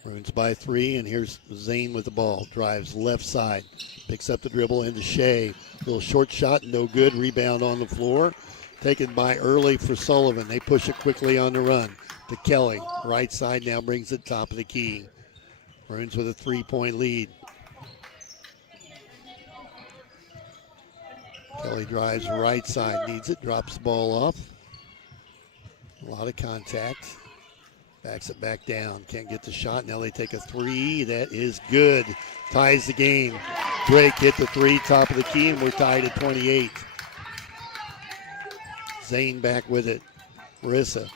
Maroons by 3, and here's Zane with the ball. Drives left side. Picks up the dribble into Shea. Little short shot, no good. Rebound on the floor. Taken by early for Sullivan. They push it quickly on the run to Kelly. Right side now brings it top of the key. Maroons with a 3-point lead. Kelly drives right side. Needs it. Drops the ball off. A lot of contact. Backs it back down. Can't get the shot. Now they take a 3. That is good. Ties the game. Drake hit the 3, top of the key, and we're tied at 28. Zane back with it. Marissa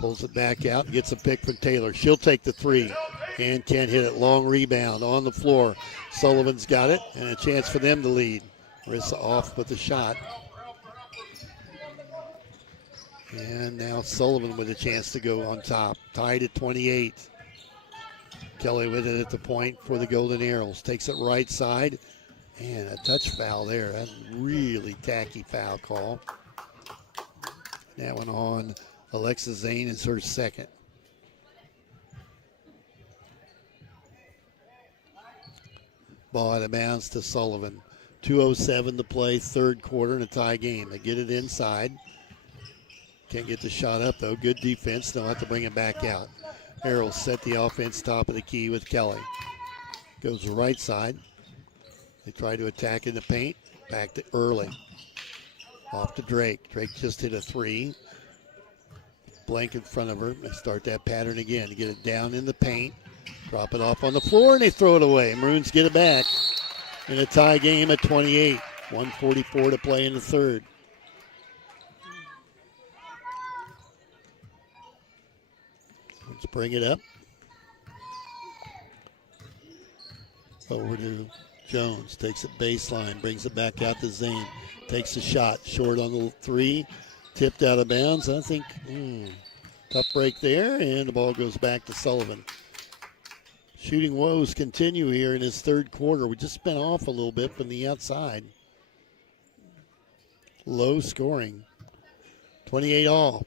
pulls it back out and gets a pick from Taylor. She'll take the 3 and can't hit it. Long rebound on the floor. Sullivan's got it and a chance for them to lead. Marissa off with the shot. And now Sullivan with a chance to go on top. Tied at 28. Kelly with it at the point for the Golden Arrows. Takes it right side. And a touch foul there. That's a really tacky foul call. That one on Alexa Zane is her second. Ball out of bounds to Sullivan. 2:07 to play, third quarter in a tie game. They get it inside. Can't get the shot up, though. Good defense. They'll have to bring it back out. Harrell set the offense top of the key with Kelly. Goes to the right side. They try to attack in the paint. Back to Early. Off to Drake. Drake just hit a three. Blank in front of her. They start that pattern again to get it down in the paint. Drop it off on the floor, and they throw it away. Maroons get it back in a tie game at 28. 1:44 to play in the third. Let's bring it up. Over to Jones. Takes it baseline. Brings it back out to Zane. Takes a shot. Short on the three. Tipped out of bounds. I think tough break there. And the ball goes back to Sullivan. Shooting woes continue here in his third quarter. We just been off a little bit from the outside. Low scoring. 28 all.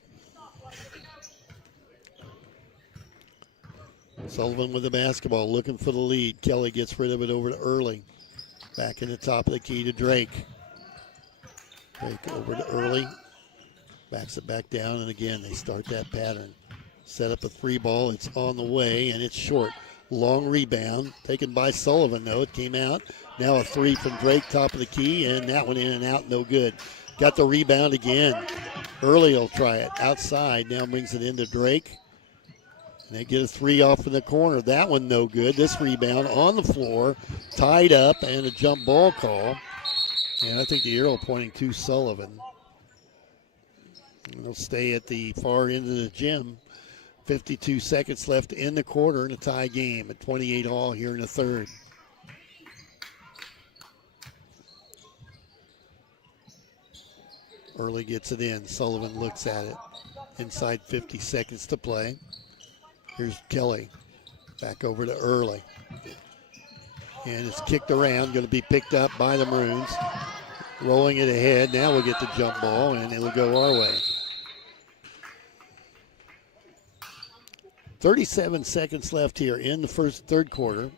Sullivan with the basketball, looking for the lead. Kelly gets rid of it over to Early. Back in the top of the key to Drake. Drake over to Early. Backs it back down, and again, they start that pattern. Set up a three ball. It's on the way, and it's short. Long rebound. Taken by Sullivan, though. It came out. Now a three from Drake, top of the key, and that one in and out, no good. Got the rebound again. Early will try it. Outside, now brings it into Drake. And they get a three off in the corner. That one no good. This rebound on the floor, tied up, and a jump ball call. And I think the arrow pointing to Sullivan. And they'll stay at the far end of the gym. 52 seconds left in the quarter in a tie game at 28 all here in the third. Early gets it in. Sullivan looks at it. Inside 50 seconds to play. Here's Kelly. Back over to Early. And it's kicked around. Going to be picked up by the Maroons. Rolling it ahead. Now we'll get the jump ball, and it'll go our way. 37 seconds left here in the third quarter.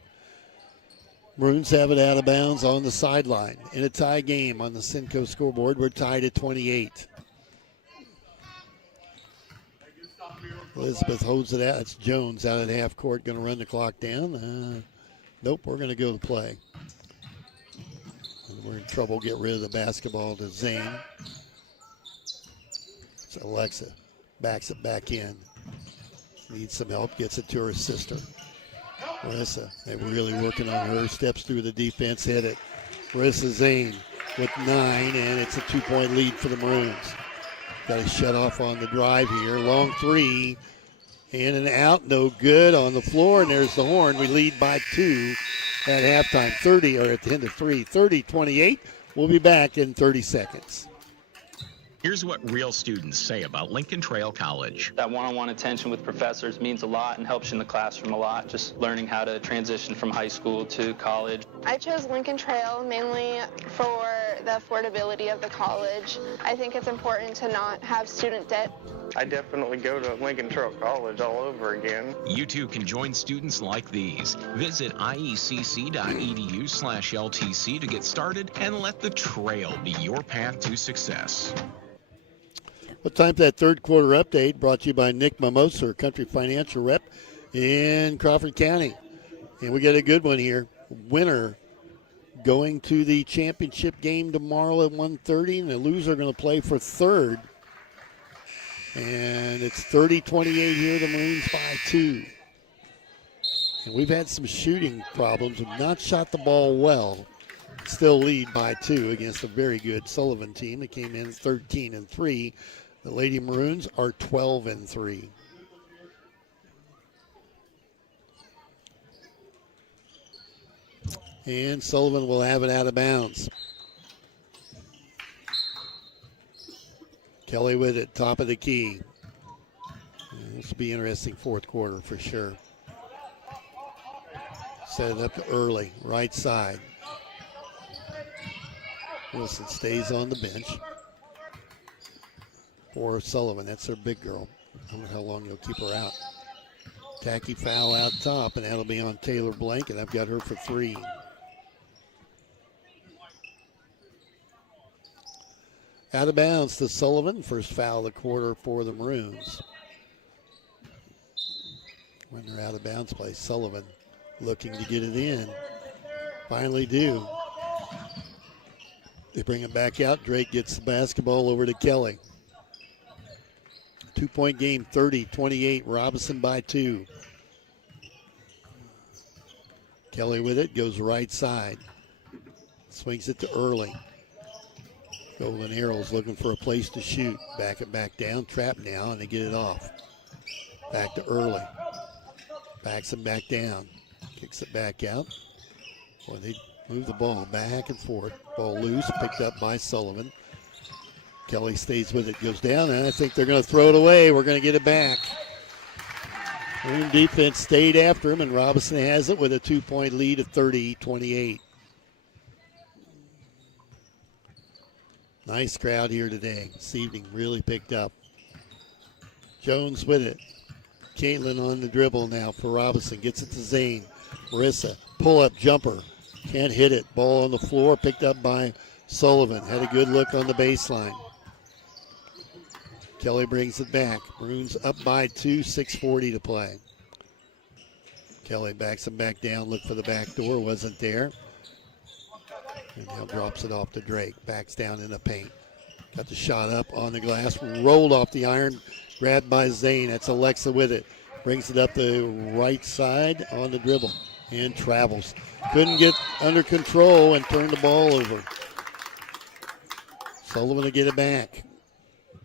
Maroons have it out of bounds on the sideline. In a tie game on the Cinco scoreboard, we're tied at 28. Elizabeth holds it out. It's Jones out at half court, going to run the clock down. Nope, we're going to go to play. And we're in trouble. Get rid of the basketball to Zane. So Alexa backs it back in. Needs some help, gets it to her sister. Marissa, they're really working on her. Steps through the defense, hit it. Marissa Zane with 9, and it's a 2-point lead for the Maroons. Got to shut off on the drive here. Long three, in and out, no good on the floor, and there's the horn. We lead by 2 at halftime. 30, or at the end of 3, 30-28. We'll be back in 30 seconds. Here's what real students say about Lincoln Trail College. That one-on-one attention with professors means a lot and helps you in the classroom a lot, just learning how to transition from high school to college. I chose Lincoln Trail mainly for the affordability of the college. I think it's important to not have student debt. I definitely go to Lincoln Trail College all over again. You too can join students like these. Visit iecc.edu/LTC to get started and let the trail be your path to success. What time for that third quarter update brought to you by Nick Mimosa, Country Financial Rep in Crawford County. And we got a good one here. Winner going to the championship game tomorrow at 1:30, and the loser going to play for third. And it's 30-28 here, the Maroons by 2. And we've had some shooting problems. We've not shot the ball well. Still lead by 2 against a very good Sullivan team that came in 13-3. The Lady Maroons are 12-3. And Sullivan will have it out of bounds. Kelly with it, top of the key. This will be interesting fourth quarter for sure. Set it up early, right side. Wilson stays on the bench. For Sullivan, that's their big girl. I don't know how long they'll keep her out. Tacky foul out top, and that'll be on Taylor Blank, and I've got her for 3. Out of bounds to Sullivan. First foul of the quarter for the Maroons. When they're out of bounds play, Sullivan looking to get it in. Finally do. They bring it back out. Drake gets the basketball over to Kelly. 2-point game, 30-28. Robinson by 2. Kelly with it, goes right side. Swings it to Early. Golden Arrows looking for a place to shoot. Back it back down, trap now, and they get it off. Back to Early. Backs him back down. Kicks it back out. Boy, they move the ball back and forth. Ball loose, picked up by Sullivan. Kelly stays with it, goes down, and I think they're going to throw it away. We're going to get it back. Maroon defense stayed after him, and Robinson has it with a 2-point lead of 30-28. Nice crowd here today. This evening really picked up. Jones with it. Caitlin on the dribble now for Robinson. Gets it to Zane. Marissa, pull-up jumper. Can't hit it. Ball on the floor, picked up by Sullivan. Had a good look on the baseline. Kelly brings it back. Maroons up by 2, 6:40 to play. Kelly backs him back down, look for the back door, wasn't there. And now drops it off to Drake. Backs down in the paint. Got the shot up on the glass, rolled off the iron, grabbed by Zane. That's Alexa with it. Brings it up the right side on the dribble and travels. Couldn't get under control and turned the ball over. Sullivan to get it back.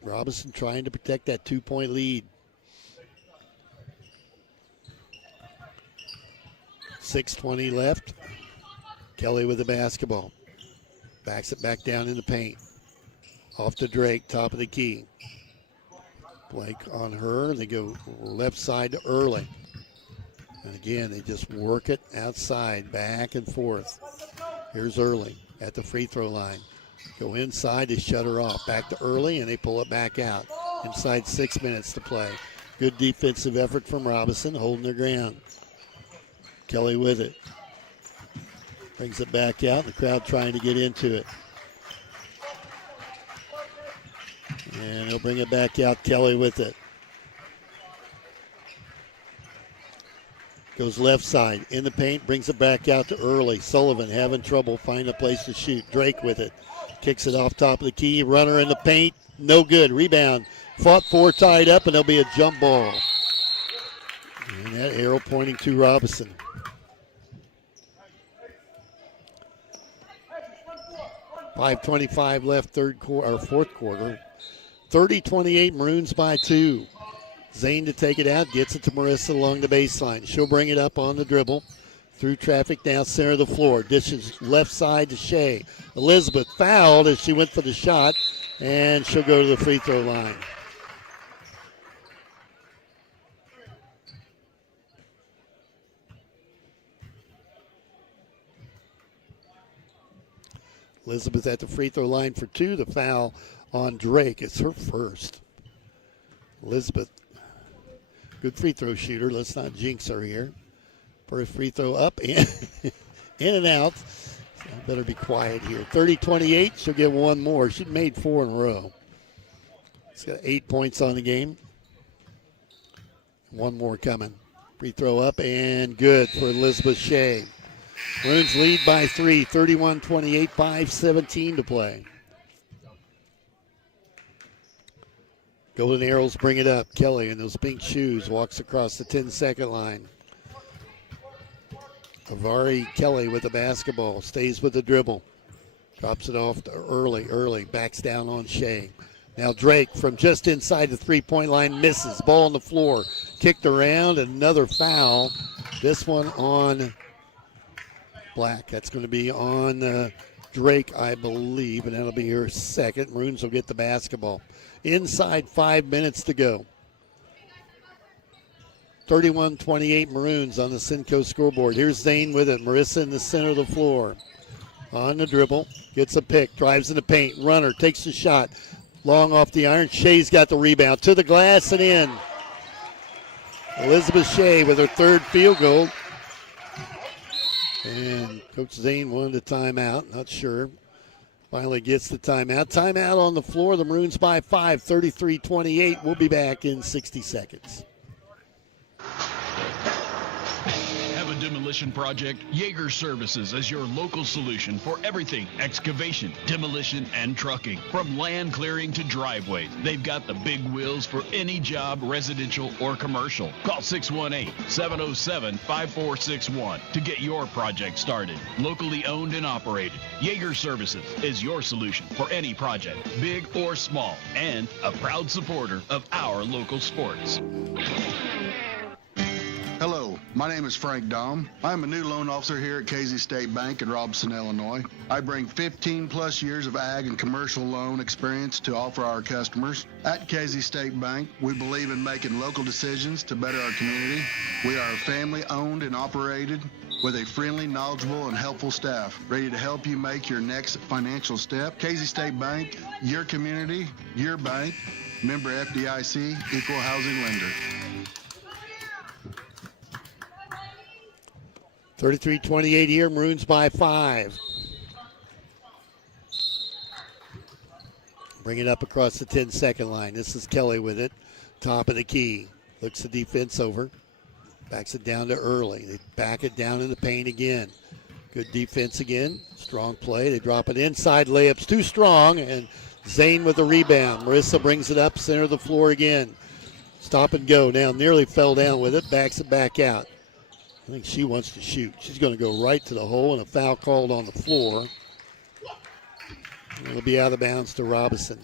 Robinson trying to protect that 2-point lead. 6:20 left. Kelly with the basketball. Backs it back down in the paint. Off to Drake, top of the key. Blake on her. They go left side to Early. And again, they just work it outside, back and forth. Here's Early at the free throw line. Go inside to shut her off. Back to Early, and they pull it back out. Inside 6 minutes to play. Good defensive effort from Robinson, holding their ground. Kelly with it. Brings it back out. The crowd trying to get into it. And he'll bring it back out. Kelly with it. Goes left side. In the paint. Brings it back out to Early. Sullivan having trouble finding a place to shoot. Drake with it. Kicks it off top of the key. Runner in the paint. No good. Rebound. Fought for, tied up, and there'll be a jump ball. And that arrow pointing to Robinson. .525 left fourth quarter. 30-28, Maroons by 2. Zane to take it out, gets it to Marissa along the baseline. She'll bring it up on the dribble. Through traffic down center of the floor. Dishes left side to Shea. Elizabeth fouled as she went for the shot, and she'll go to the free throw line. Elizabeth at the free throw line for 2. The foul on Drake. It's her first. Elizabeth, good free throw shooter. Let's not jinx her here. First free throw up and in and out. So I better be quiet here. 30-28. She'll get one more. She'd made 4 in a row. She's got 8 points on the game. One more coming. Free throw up and good for Elizabeth Shea. Maroons lead by 3, 31-28, 5:17 to play. Golden Arrows bring it up. Kelly in those pink shoes walks across the 10-second line. Avari Kelly with the basketball. Stays with the dribble. Drops it off to Early. Early backs down on Shea. Now Drake from just inside the three-point line misses. Ball on the floor. Kicked around. Another foul. This one on Black. That's going to be on Drake, I believe, and that'll be her second. Maroons will get the basketball. Inside 5 minutes to go. 31-28 Maroons on the Cinco scoreboard. Here's Zane with it. Marissa in the center of the floor. On the dribble. Gets a pick. Drives in the paint. Runner takes the shot. Long off the iron. Shea's got the rebound. To the glass and in. Elizabeth Shea with her third field goal. And Coach Zane wanted a timeout. Not sure. Finally gets the timeout. Timeout on the floor. The Maroons by 5, 33-28. We'll be back in 60 seconds. Have a demolition project? Yeager Services is your local solution for everything excavation, demolition, and trucking. From land clearing to driveways, they've got the big wheels for any job, residential or commercial. Call 618-707-5461 to get your project started. Locally owned and operated, Yeager Services is your solution for any project, big or small, and a proud supporter of our local sports. Hello, my name is Frank Dahm. I'm a new loan officer here at Casey State Bank in Robinson, Illinois. I bring 15 plus years of ag and commercial loan experience to offer our customers. At Casey State Bank, we believe in making local decisions to better our community. We are family owned and operated with a friendly, knowledgeable, and helpful staff ready to help you make your next financial step. Casey State Bank, your community, your bank, member FDIC, equal housing lender. 33-28 here, Maroons by 5. Bring it up across the 10-second line. This is Kelly with it. Top of the key. Looks the defense over. Backs it down to Early. They back it down in the paint again. Good defense again. Strong play. They drop it inside. Layup's too strong, and Zane with the rebound. Marissa brings it up, center of the floor again. Stop and go. Now nearly fell down with it. Backs it back out. I think she wants to shoot. She's going to go right to the hole, and a foul called on the floor. It'll be out of bounds to Robinson.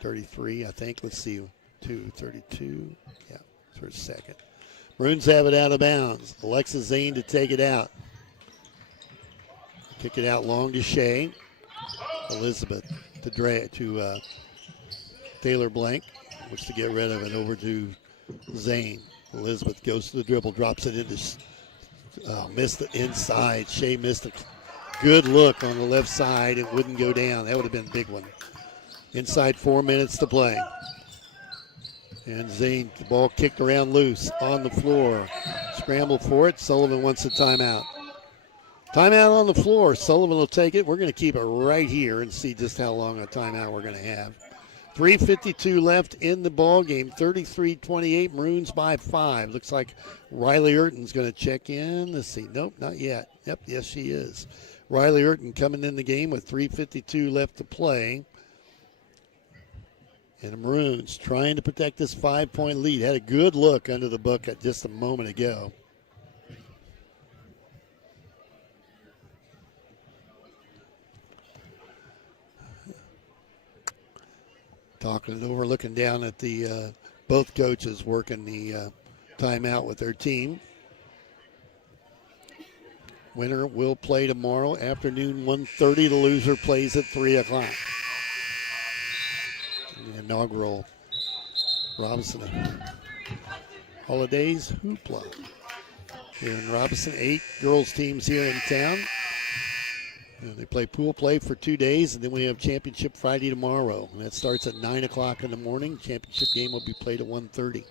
33, I think. Let's see. 32. Yeah, for a second. Maroons have it out of bounds. Alexa Zane to take it out. Kick it out long to Shea. Elizabeth to Taylor Blank. Looks to get rid of it over to Zane. Elizabeth goes to the dribble, drops it into, missed it inside. Shea missed a good look on the left side. It wouldn't go down. That would have been a big one. Inside 4 minutes to play. And Zane, the ball kicked around loose on the floor. Scramble for it. Sullivan wants a timeout. Timeout on the floor. Sullivan will take it. We're going to keep it right here and see just how long a timeout we're going to have. 3:52 left in the ball game. 33-28, Maroons by 5. Looks like Riley Urton's going to check in. Let's see. Nope, not yet. Yep, yes, she is. Riley Urton coming in the game with 3:52 left to play. And the Maroons trying to protect this 5-point lead. Had a good look under the bucket just a moment ago. Talking it over, looking down at the both coaches working the timeout with their team. Winner will play tomorrow afternoon, 1:30. The loser plays at 3 o'clock. The inaugural Robinson Holidays Hoopla here in Robinson. 8 girls teams here in town. And they play pool play for 2 days, and then we have championship Friday tomorrow. And that starts at 9 o'clock in the morning. Championship game will be played at 1:30.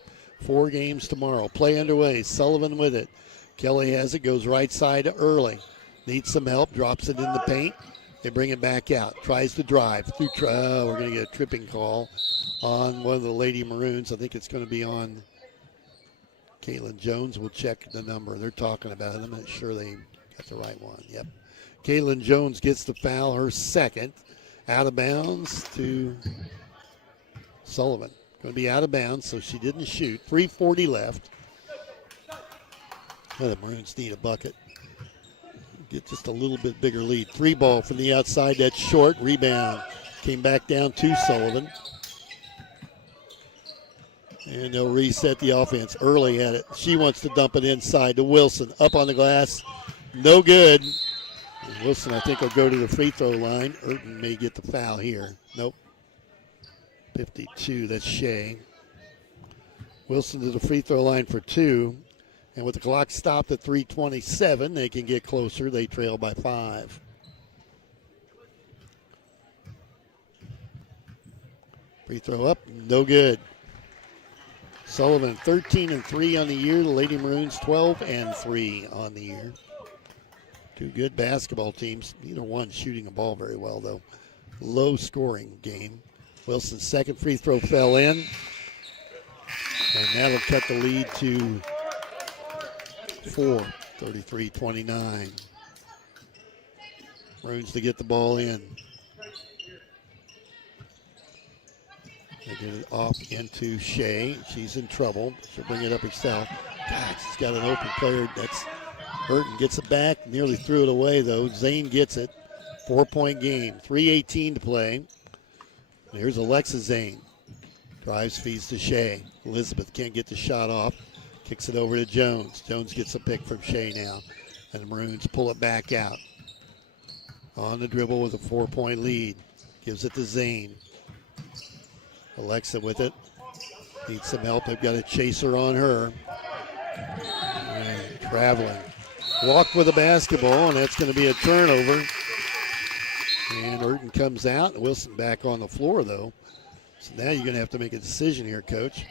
4 games tomorrow. Play underway. Sullivan with it. Kelly has it, goes right side to Early. Needs some help, drops it in the paint. They bring it back out. Tries to drive. We're going to get a tripping call on one of the Lady Maroons. I think it's going to be on Caitlin Jones. We'll check the number. They're talking about it. I'm not sure they got the right one. Yep. Caitlin Jones gets the foul, her second. Out of bounds to Sullivan. Going to be out of bounds, so she didn't shoot. 3:40 left. Oh, the Maroons need a bucket. Get just a little bit bigger lead. 3 ball from the outside. That's short. Rebound. Came back down to Sullivan. And they'll reset the offense. Early at it. She wants to dump it inside to Wilson. Up on the glass. No good. And Wilson, I think, will go to the free throw line. Urton may get the foul here. Nope. 52. That's Shea. Wilson to the free throw line for 2. And with the clock stopped at 3:27, they can get closer. They trail by 5. Free throw up, no good. Sullivan 13-3 on the year. The Lady Maroons 12-3 on the year. Two good basketball teams. Neither one shooting the ball very well, though. Low-scoring game. Wilson's second free throw fell in. And that'll cut the lead to 4, 33-29. Maroons to get the ball in. They get it off into Shea. She's in trouble. She'll bring it up herself. God, she's got an open player. That's Burton gets it back. Nearly threw it away, though. Zane gets it. 4-point game. 3:18 to play. Here's Alexa Zane. Drives, feeds to Shea. Elizabeth can't get the shot off. Kicks it over to Jones. Jones gets a pick from Shea now. And the Maroons pull it back out. On the dribble with a 4-point lead. Gives it to Zane. Alexa with it. Needs some help. They've got a chaser on her. And traveling. Walked with the basketball, and that's going to be a turnover. And Urton comes out. Wilson back on the floor, though. So now you're going to have to make a decision here, Coach.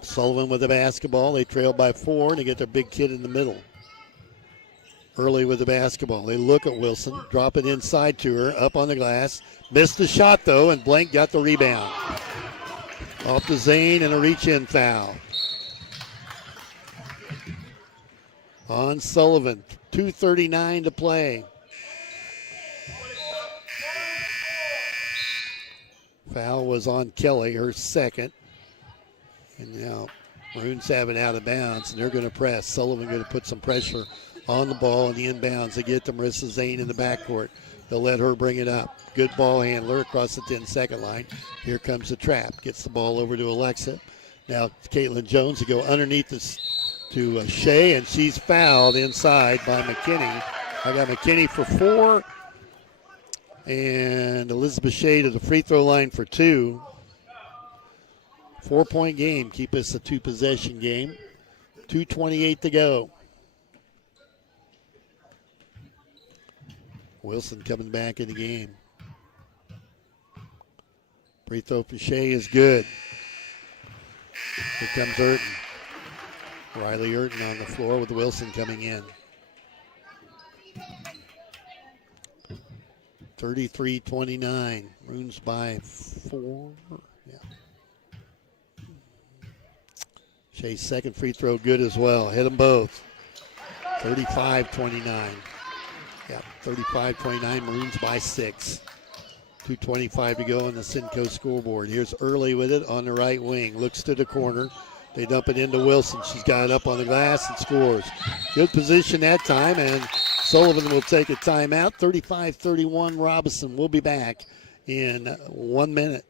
Sullivan with the basketball. They trail by 4, and they get their big kid in the middle. Early with the basketball. They look at Wilson, drop it inside to her, up on the glass. Missed the shot, though, and Blank got the rebound. Off to Zane, and a reach-in foul. On Sullivan, 2:39 to play. Foul was on Kelly, her second. And now Maroons have it out of bounds, and they're going to press. Sullivan going to put some pressure on the ball in the inbounds. They get to Marissa Zane in the backcourt. They'll let her bring it up. Good ball handler across the 10-second line. Here comes the trap. Gets the ball over to Alexa. Now Caitlin Jones to go underneath this to Shea, and she's fouled inside by McKinney. I got McKinney for 4, and Elizabeth Shea to the free throw line for 2. 4-point game. Keep us a 2-possession game. 2:28 to go. Wilson coming back in the game. Free throw for Shea is good. Here comes Urton. Riley Urton on the floor with Wilson coming in. 33-29. Maroons by 4. Yeah. Shea's second free throw good as well. Hit them both. 35-29. Yeah, 35-29. Maroons by 6. 2:25 to go on the Simcoe scoreboard. Here's Early with it on the right wing. Looks to the corner. They dump it into Wilson. She's got it up on the glass and scores. Good position that time, and Sullivan will take a timeout. 35-31 Robinson. We'll be back in 1 minute.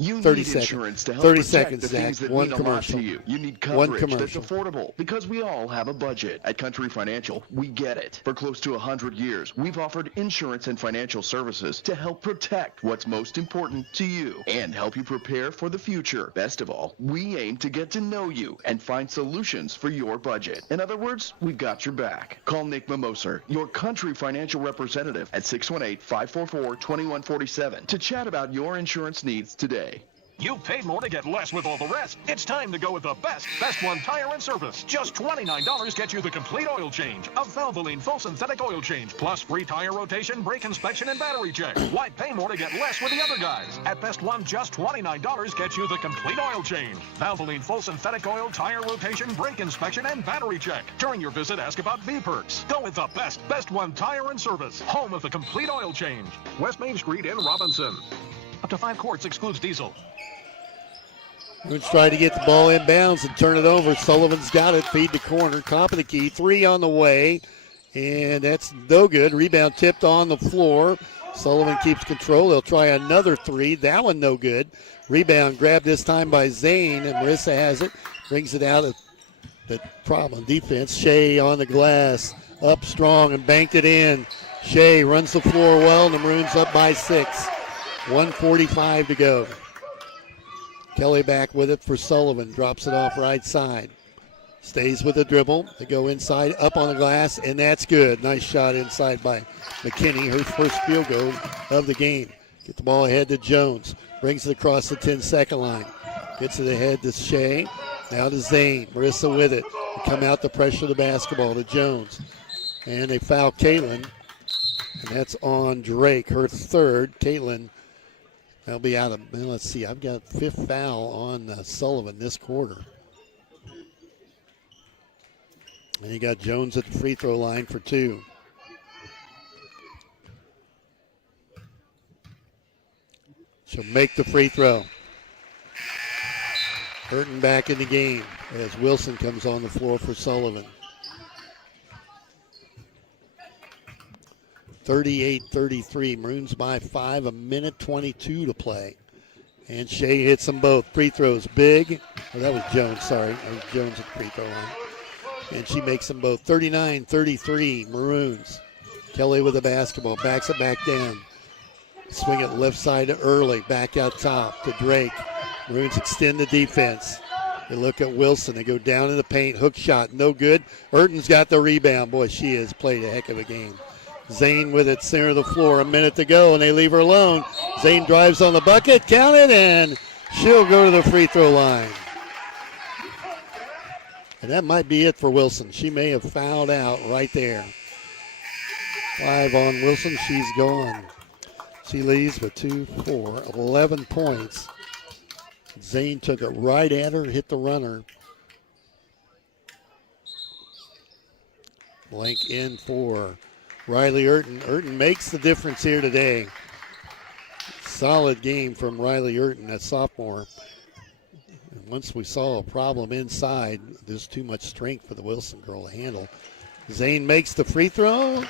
You 30 need seconds. insurance to help 30 protect seconds, the things Zach. that One mean a lot commercial. to you. You need One coverage that's commercial. affordable because we all have a budget. At Country Financial, we get it. For close to 100 years, we've offered insurance and financial services to help protect what's most important to you and help you prepare for the future. Best of all, we aim to get to know you and find solutions for your budget. In other words, we've got your back. Call Nick Mimoser, your Country Financial representative, at 618-544-2147 to chat about your insurance needs today. You paid more to get less with all the rest. It's time to go with the best one tire and service. Just $29 gets you the complete oil change. A Valvoline full synthetic oil change, plus free tire rotation, brake inspection, and battery check. Why pay more to get less with the other guys? At Best One, just $29 gets you the complete oil change. Valvoline full synthetic oil, tire rotation, brake inspection, and battery check. During your visit, ask about V-Perks. Go with the best one tire and service. Home of the complete oil change. West Main Street in Robinson. Up to 5 quarts excludes diesel. Maroons try to get the ball inbounds and turn it over. Sullivan's got it. Feed the corner. Top of the key. 3 on the way. And that's no good. Rebound tipped on the floor. Sullivan keeps control. They'll try another 3. That one no good. Rebound grabbed this time by Zane. And Marissa has it. Brings it out of the problem defense. Shea on the glass. Up strong and banked it in. Shea runs the floor well. And the Maroons up by 6. 1:45 to go. Kelly back with it for Sullivan. Drops it off right side. Stays with the dribble. They go inside, up on the glass, and that's good. Nice shot inside by McKinney. Her first field goal of the game. Get the ball ahead to Jones. Brings it across the 10-second line. Gets it ahead to Shea. Now to Zane. Marissa with it. They come out to pressure the basketball to Jones. And they foul Caitlin. And that's on Drake, her third. Caitlin, that'll be out of, well, let's see, I've got fifth foul on Sullivan this quarter. And you got Jones at the free throw line for 2. She'll make the free throw. Burton back in the game as Wilson comes on the floor for Sullivan. 38-33. Maroons by 5, a minute 22 to play. And Shea hits them both. Free throws big. Oh, that was Jones, sorry. That was Jones at the free throw line. And she makes them both. 39-33, Maroons. Kelly with the basketball. Backs it back down. Swing it left side to Early. Back out top to Drake. Maroons extend the defense. They look at Wilson. They go down in the paint. Hook shot. No good. Urton's got the rebound. Boy, she has played a heck of a game. Zane with it, center of the floor, a minute to go, and they leave her alone. Zane drives on the bucket, count it, and she'll go to the free throw line. And that might be it for Wilson. She may have fouled out right there. 5 on Wilson, she's gone. She leaves with 2, 4, 11 points. Zane took it right at her, hit the runner. Blank in for Riley Urton. Urton makes the difference here today. Solid game from Riley Urton, that sophomore. And once we saw a problem inside, there's too much strength for the Wilson girl to handle. Zane makes the free throw.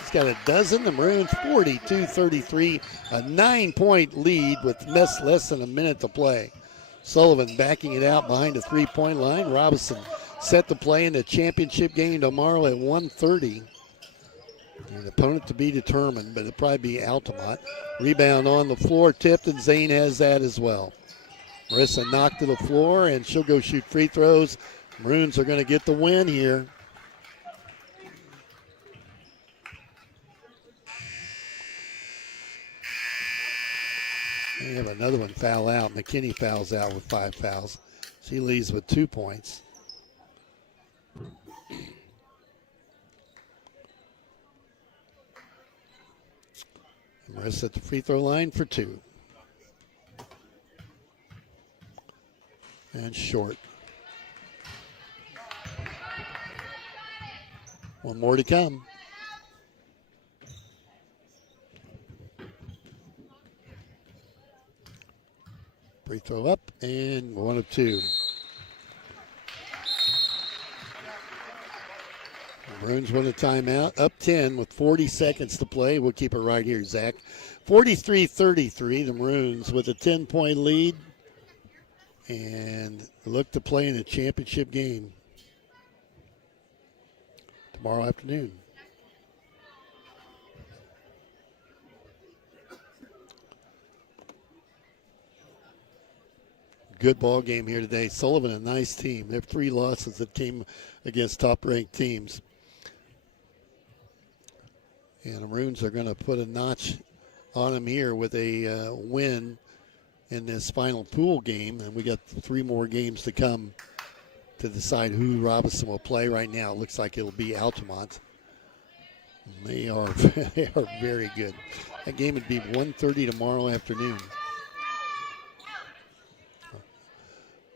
She's got a dozen. The Maroons 42-33, a 9-point lead with less than a minute to play. Sullivan backing it out behind the three-point line. Robinson set to play in the championship game tomorrow at 1:30. An opponent to be determined, but it'll probably be Altamont. Rebound on the floor, tipped, and Zane has that as well. Marissa knocked to the floor, and she'll go shoot free throws. Maroons are going to get the win here. They have another one foul out. McKinney fouls out with 5 fouls. She leaves with 2 points. Marissa at the free throw line for 2. And short. One more to come. Free throw up and 1 of 2. Maroons win a timeout, up 10 with 40 seconds to play. We'll keep it right here, Zach. 43-33, the Maroons with a 10-point lead and look to play in a championship game tomorrow afternoon. Good ball game here today. Sullivan, a nice team. They have 3 losses that came against top-ranked teams. And the Maroons are going to put a notch on them here with a win in this final pool game. And we got 3 more games to come to decide who Robinson will play. Right now, it looks like it'll be Altamont. They are very good. That game would be 1:30 tomorrow afternoon.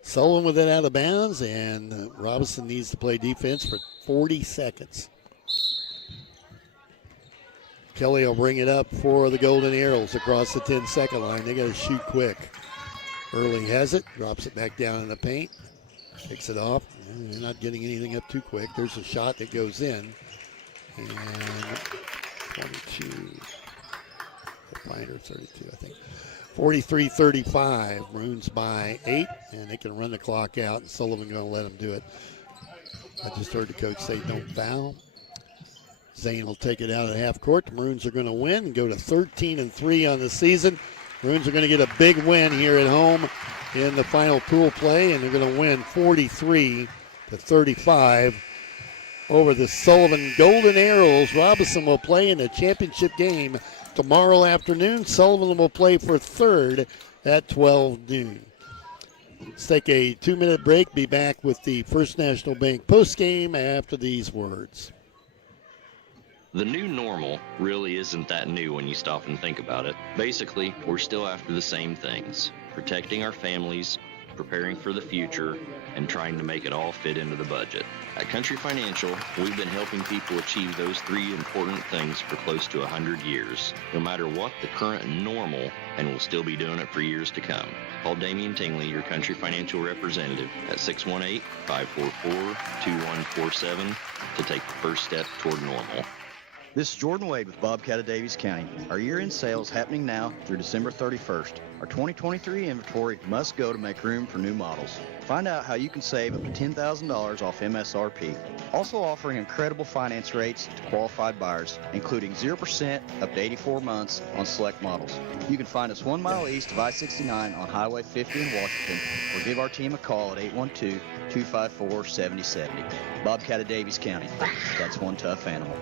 Sullivan with it out of bounds, and Robinson needs to play defense for 40 seconds. Kelly will bring it up for the Golden Arrows across the 10-second line. They got to shoot quick. Early has it, drops it back down in the paint, kicks it off. They're not getting anything up too quick. There's a shot that goes in. And 22, Finder 32, I think. 43-35, Maroons by 8, and they can run the clock out, and Sullivan going to let them do it. I just heard the coach say don't foul. Zane will take it out at half court. The Maroons are going to win and go to 13-3 on the season. Maroons are going to get a big win here at home in the final pool play, and they're going to win 43-35 over the Sullivan Golden Arrows. Robinson will play in the championship game tomorrow afternoon. Sullivan will play for third at 12 noon. Let's take a 2-minute break. Be back with the First National Bank postgame after these words. The new normal really isn't that new when you stop and think about it. Basically, we're still after the same things: protecting our families, preparing for the future, and trying to make it all fit into the budget. At Country Financial, we've been helping people achieve those three important things for close to 100 years, no matter what the current normal, and we'll still be doing it for years to come. Call Damian Tingley, your Country Financial representative, at 618-544-2147 to take the first step toward normal. This is Jordan Wade with Bobcat of Davies County. Our year-end sales happening now through December 31st. Our 2023 inventory must go to make room for new models. Find out how you can save up to $10,000 off MSRP. Also offering incredible finance rates to qualified buyers, including 0% up to 84 months on select models. You can find us 1 mile east of I-69 on Highway 50 in Washington, or give our team a call at 812-254-7070. Bobcat of Davies County. That's one tough animal.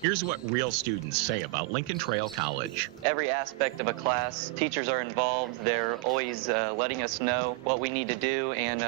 Here's what real students say about Lincoln Trail College. Every aspect of a class, teachers are involved. They're always letting us know what we need to do, and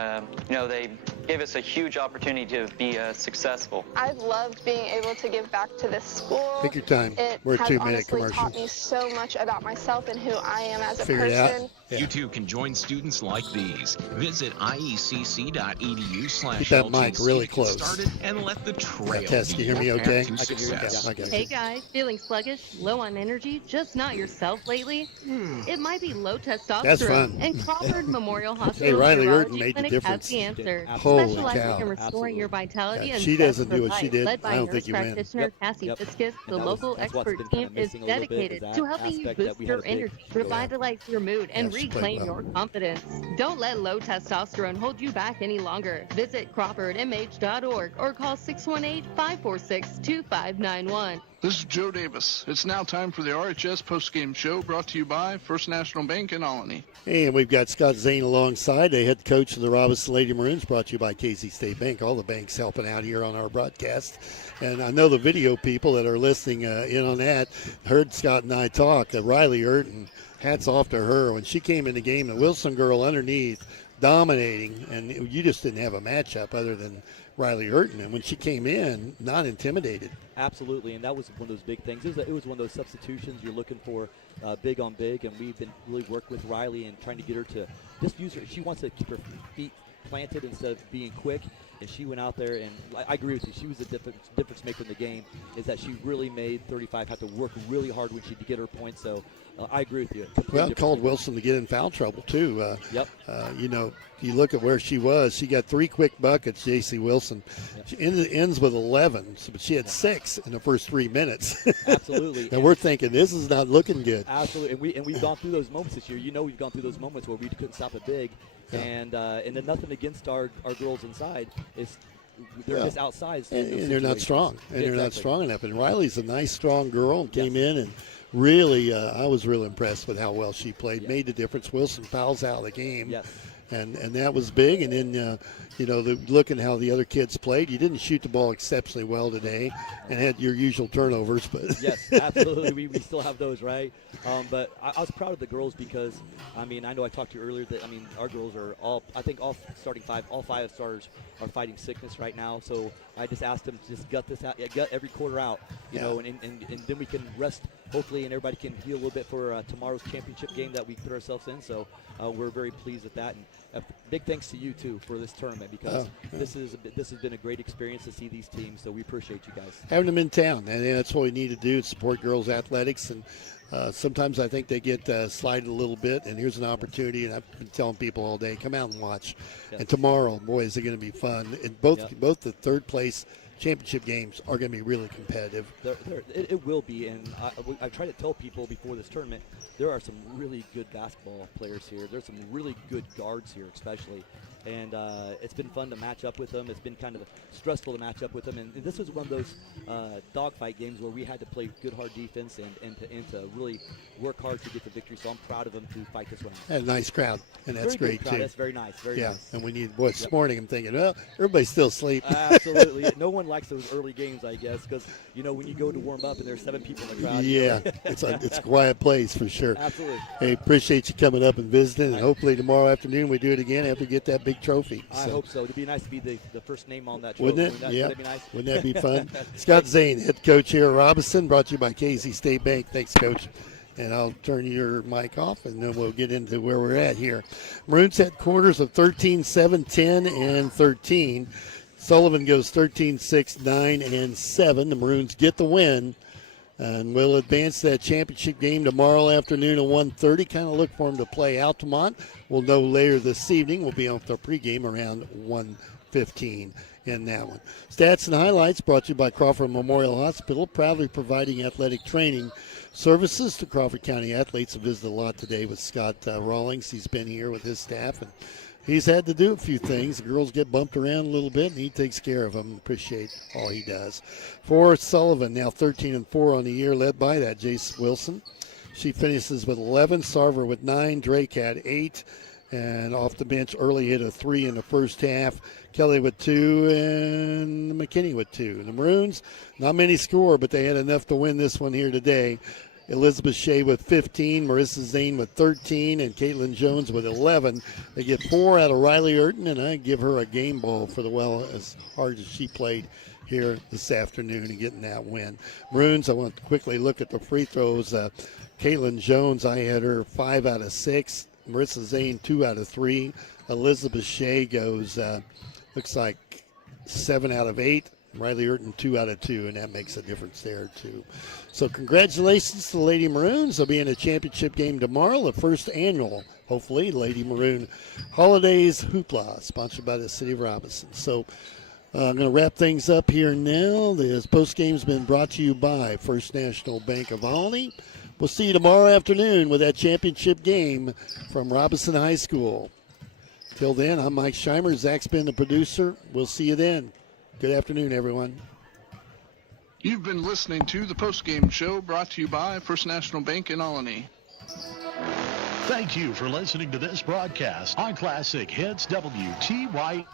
they gave us a huge opportunity to be successful. I've loved being able to give back to this school. Take your time. It We're a has 2-minute honestly commercial. taught me so much about myself and who I am as a Figure it person. out. Yeah. You too can join students like these. Visit iecc.edu/LTC Keep that mic really to get close. started and let the trail Tess, be can you hear me your okay? path to I can hear you. success. Okay. Hey guys, feeling sluggish, low on energy, just not yourself lately? It might be low testosterone. That's fun. And Crawford Memorial Hospital Hey, Riley Urology Urton made the Clinic difference. has the answer. Holy Specializing cow. in restoring your vitality Yeah, and she doesn't zest do for what she life. did. Led by I don't think nurse you win. practitioner Cassie Fiskus, the local that's what's expert been kinda team is missing a little bit, is dedicated that to helping you aspect that boost we your had a big energy, go at. revitalize your mood, and Yeah, she played reclaim well. your confidence. Don't let low testosterone hold you back any longer. Visit CrawfordMH.org or call 618-546-2591. This is Joe Davis. It's now time for the RHS postgame show brought to you by First National Bank in Albany. And we've got Scott Zane alongside, the head coach of the Robinson Lady Maroons, brought to you by Casey State Bank. All the banks helping out here on our broadcast. And I know the video people that are listening in on that heard Scott and I talk. Riley Urton, hats off to her. When she came in the game, the Wilson girl underneath, dominating, and you just didn't have a matchup other than Riley Urton. And when she came in, not intimidated. Absolutely, and that was one of those big things. It was one of those substitutions you're looking for, big on big, and we've been really worked with Riley and trying to get her to just use her. She wants to keep her feet planted instead of being quick, and she went out there, and I agree with you. She was the difference maker in the game, is that she really made 35 have to work really hard when she to get her points, so I agree with you. Well, called Wilson to get in foul trouble, too. Yep. You look at where she was. She got 3 quick buckets, J.C. Wilson. Yep. She ends with 11, but she had 6 in the first 3 minutes. Absolutely. And we're thinking, this is not looking good. Absolutely, and we've gone through those moments this year. We've gone through those moments where we couldn't stop it big, and then nothing against our girls inside. They're just outsized. And they're not strong. And they're not Exactly. strong enough. And Riley's a nice, strong girl and came in and really, I was real impressed with how well she played. Made the difference. Wilson fouls out of the game. Yes. And that was big. And then, looking how the other kids played, you didn't shoot the ball exceptionally well today and had your usual turnovers. But Yes, absolutely. we still have those, right? But I was proud of the girls because, I know I talked to you earlier that, our girls are all starting 5, all 5 starters are fighting sickness right now. So I just asked them to just gut this out, gut every quarter out, and then we can rest, hopefully, and everybody can heal a little bit for tomorrow's championship game that we put ourselves in. So we're very pleased with that. And big thanks to you, too, for this tournament because this has been a great experience to see these teams. So we appreciate you guys. having them in town, and that's what we need to do, support girls' athletics. And sometimes I think they get slighted a little bit, and here's an opportunity, and I've been telling people all day, come out and watch. Yes. And tomorrow, boy, is it going to be fun. And both the third place championship games are going to be really competitive. It will be, and I try to tell people before this tournament, there are some really good basketball players here. There's some really good guards here, especially. And it's been fun to match up with them. It's been kind of stressful to match up with them. And this was one of those dogfight games where we had to play good, hard defense and to really work hard to get the victory. So I'm proud of them to fight this one. And a nice crowd, and that's Very good great, crowd. too. That's very nice. Very nice. And we need, this morning I'm thinking, well, everybody's still asleep. Absolutely. No one everyone likes those early games, I guess, because, when you go to warm up and there's 7 people in the crowd. Yeah, it's a quiet place for sure. Absolutely. Hey, appreciate you coming up and visiting, and hopefully tomorrow afternoon we do it again after we get that big trophy. I hope so. It'd be nice to be the first name on that trophy. Wouldn't it? Wouldn't that be nice? Wouldn't that be fun? Scott Zane, head coach here at Robinson, brought to you by Casey State Bank. Thanks, Coach. And I'll turn your mic off, and then we'll get into where we're at here. Maroons headquarters of 13, 7, 10, and 13. Sullivan goes 13, 6, 9, and 7. The Maroons get the win, and we'll advance that championship game tomorrow afternoon at 1:30. Kind of look for them to play Altamont. We'll know later this evening. We'll be on the pregame around 1:15 in that one. Stats and highlights brought to you by Crawford Memorial Hospital, proudly providing athletic training services to Crawford County athletes. I visited a lot today with Scott Rawlings. He's been here with his staff, and he's had to do a few things. The girls get bumped around a little bit, and he takes care of them. Appreciate all he does. For Sullivan, now 13-4 on the year, led by that Jace Wilson. She finishes with 11. Sarver with 9. Drake had 8. And off the bench, early hit a 3 in the first half. Kelly with 2 and McKinney with 2. The Maroons, not many score, but they had enough to win this one here today. Elizabeth Shea with 15, Marissa Zane with 13, and Caitlin Jones with 11. They get 4 out of Riley Urton, and I give her a game ball for as hard as she played here this afternoon and getting that win. Maroons, I want to quickly look at the free throws. Caitlin Jones, I had her 5 out of 6. Marissa Zane, 2 out of 3. Elizabeth Shea goes, looks like 7 out of 8. Riley Urton, 2 out of 2, and that makes a difference there, too. So congratulations to the Lady Maroons. They'll be in a championship game tomorrow, the first annual, hopefully, Lady Maroon Holidays Hoopla, sponsored by the City of Robinson. So I'm going to wrap things up here now. This postgame's been brought to you by First National Bank of Olney. We'll see you tomorrow afternoon with that championship game from Robinson High School. Till then, I'm Mike Scheimer. Zach's been the producer. We'll see you then. Good afternoon, everyone. You've been listening to the postgame show brought to you by First National Bank in Olney. Thank you for listening to this broadcast on Classic Hits WTY.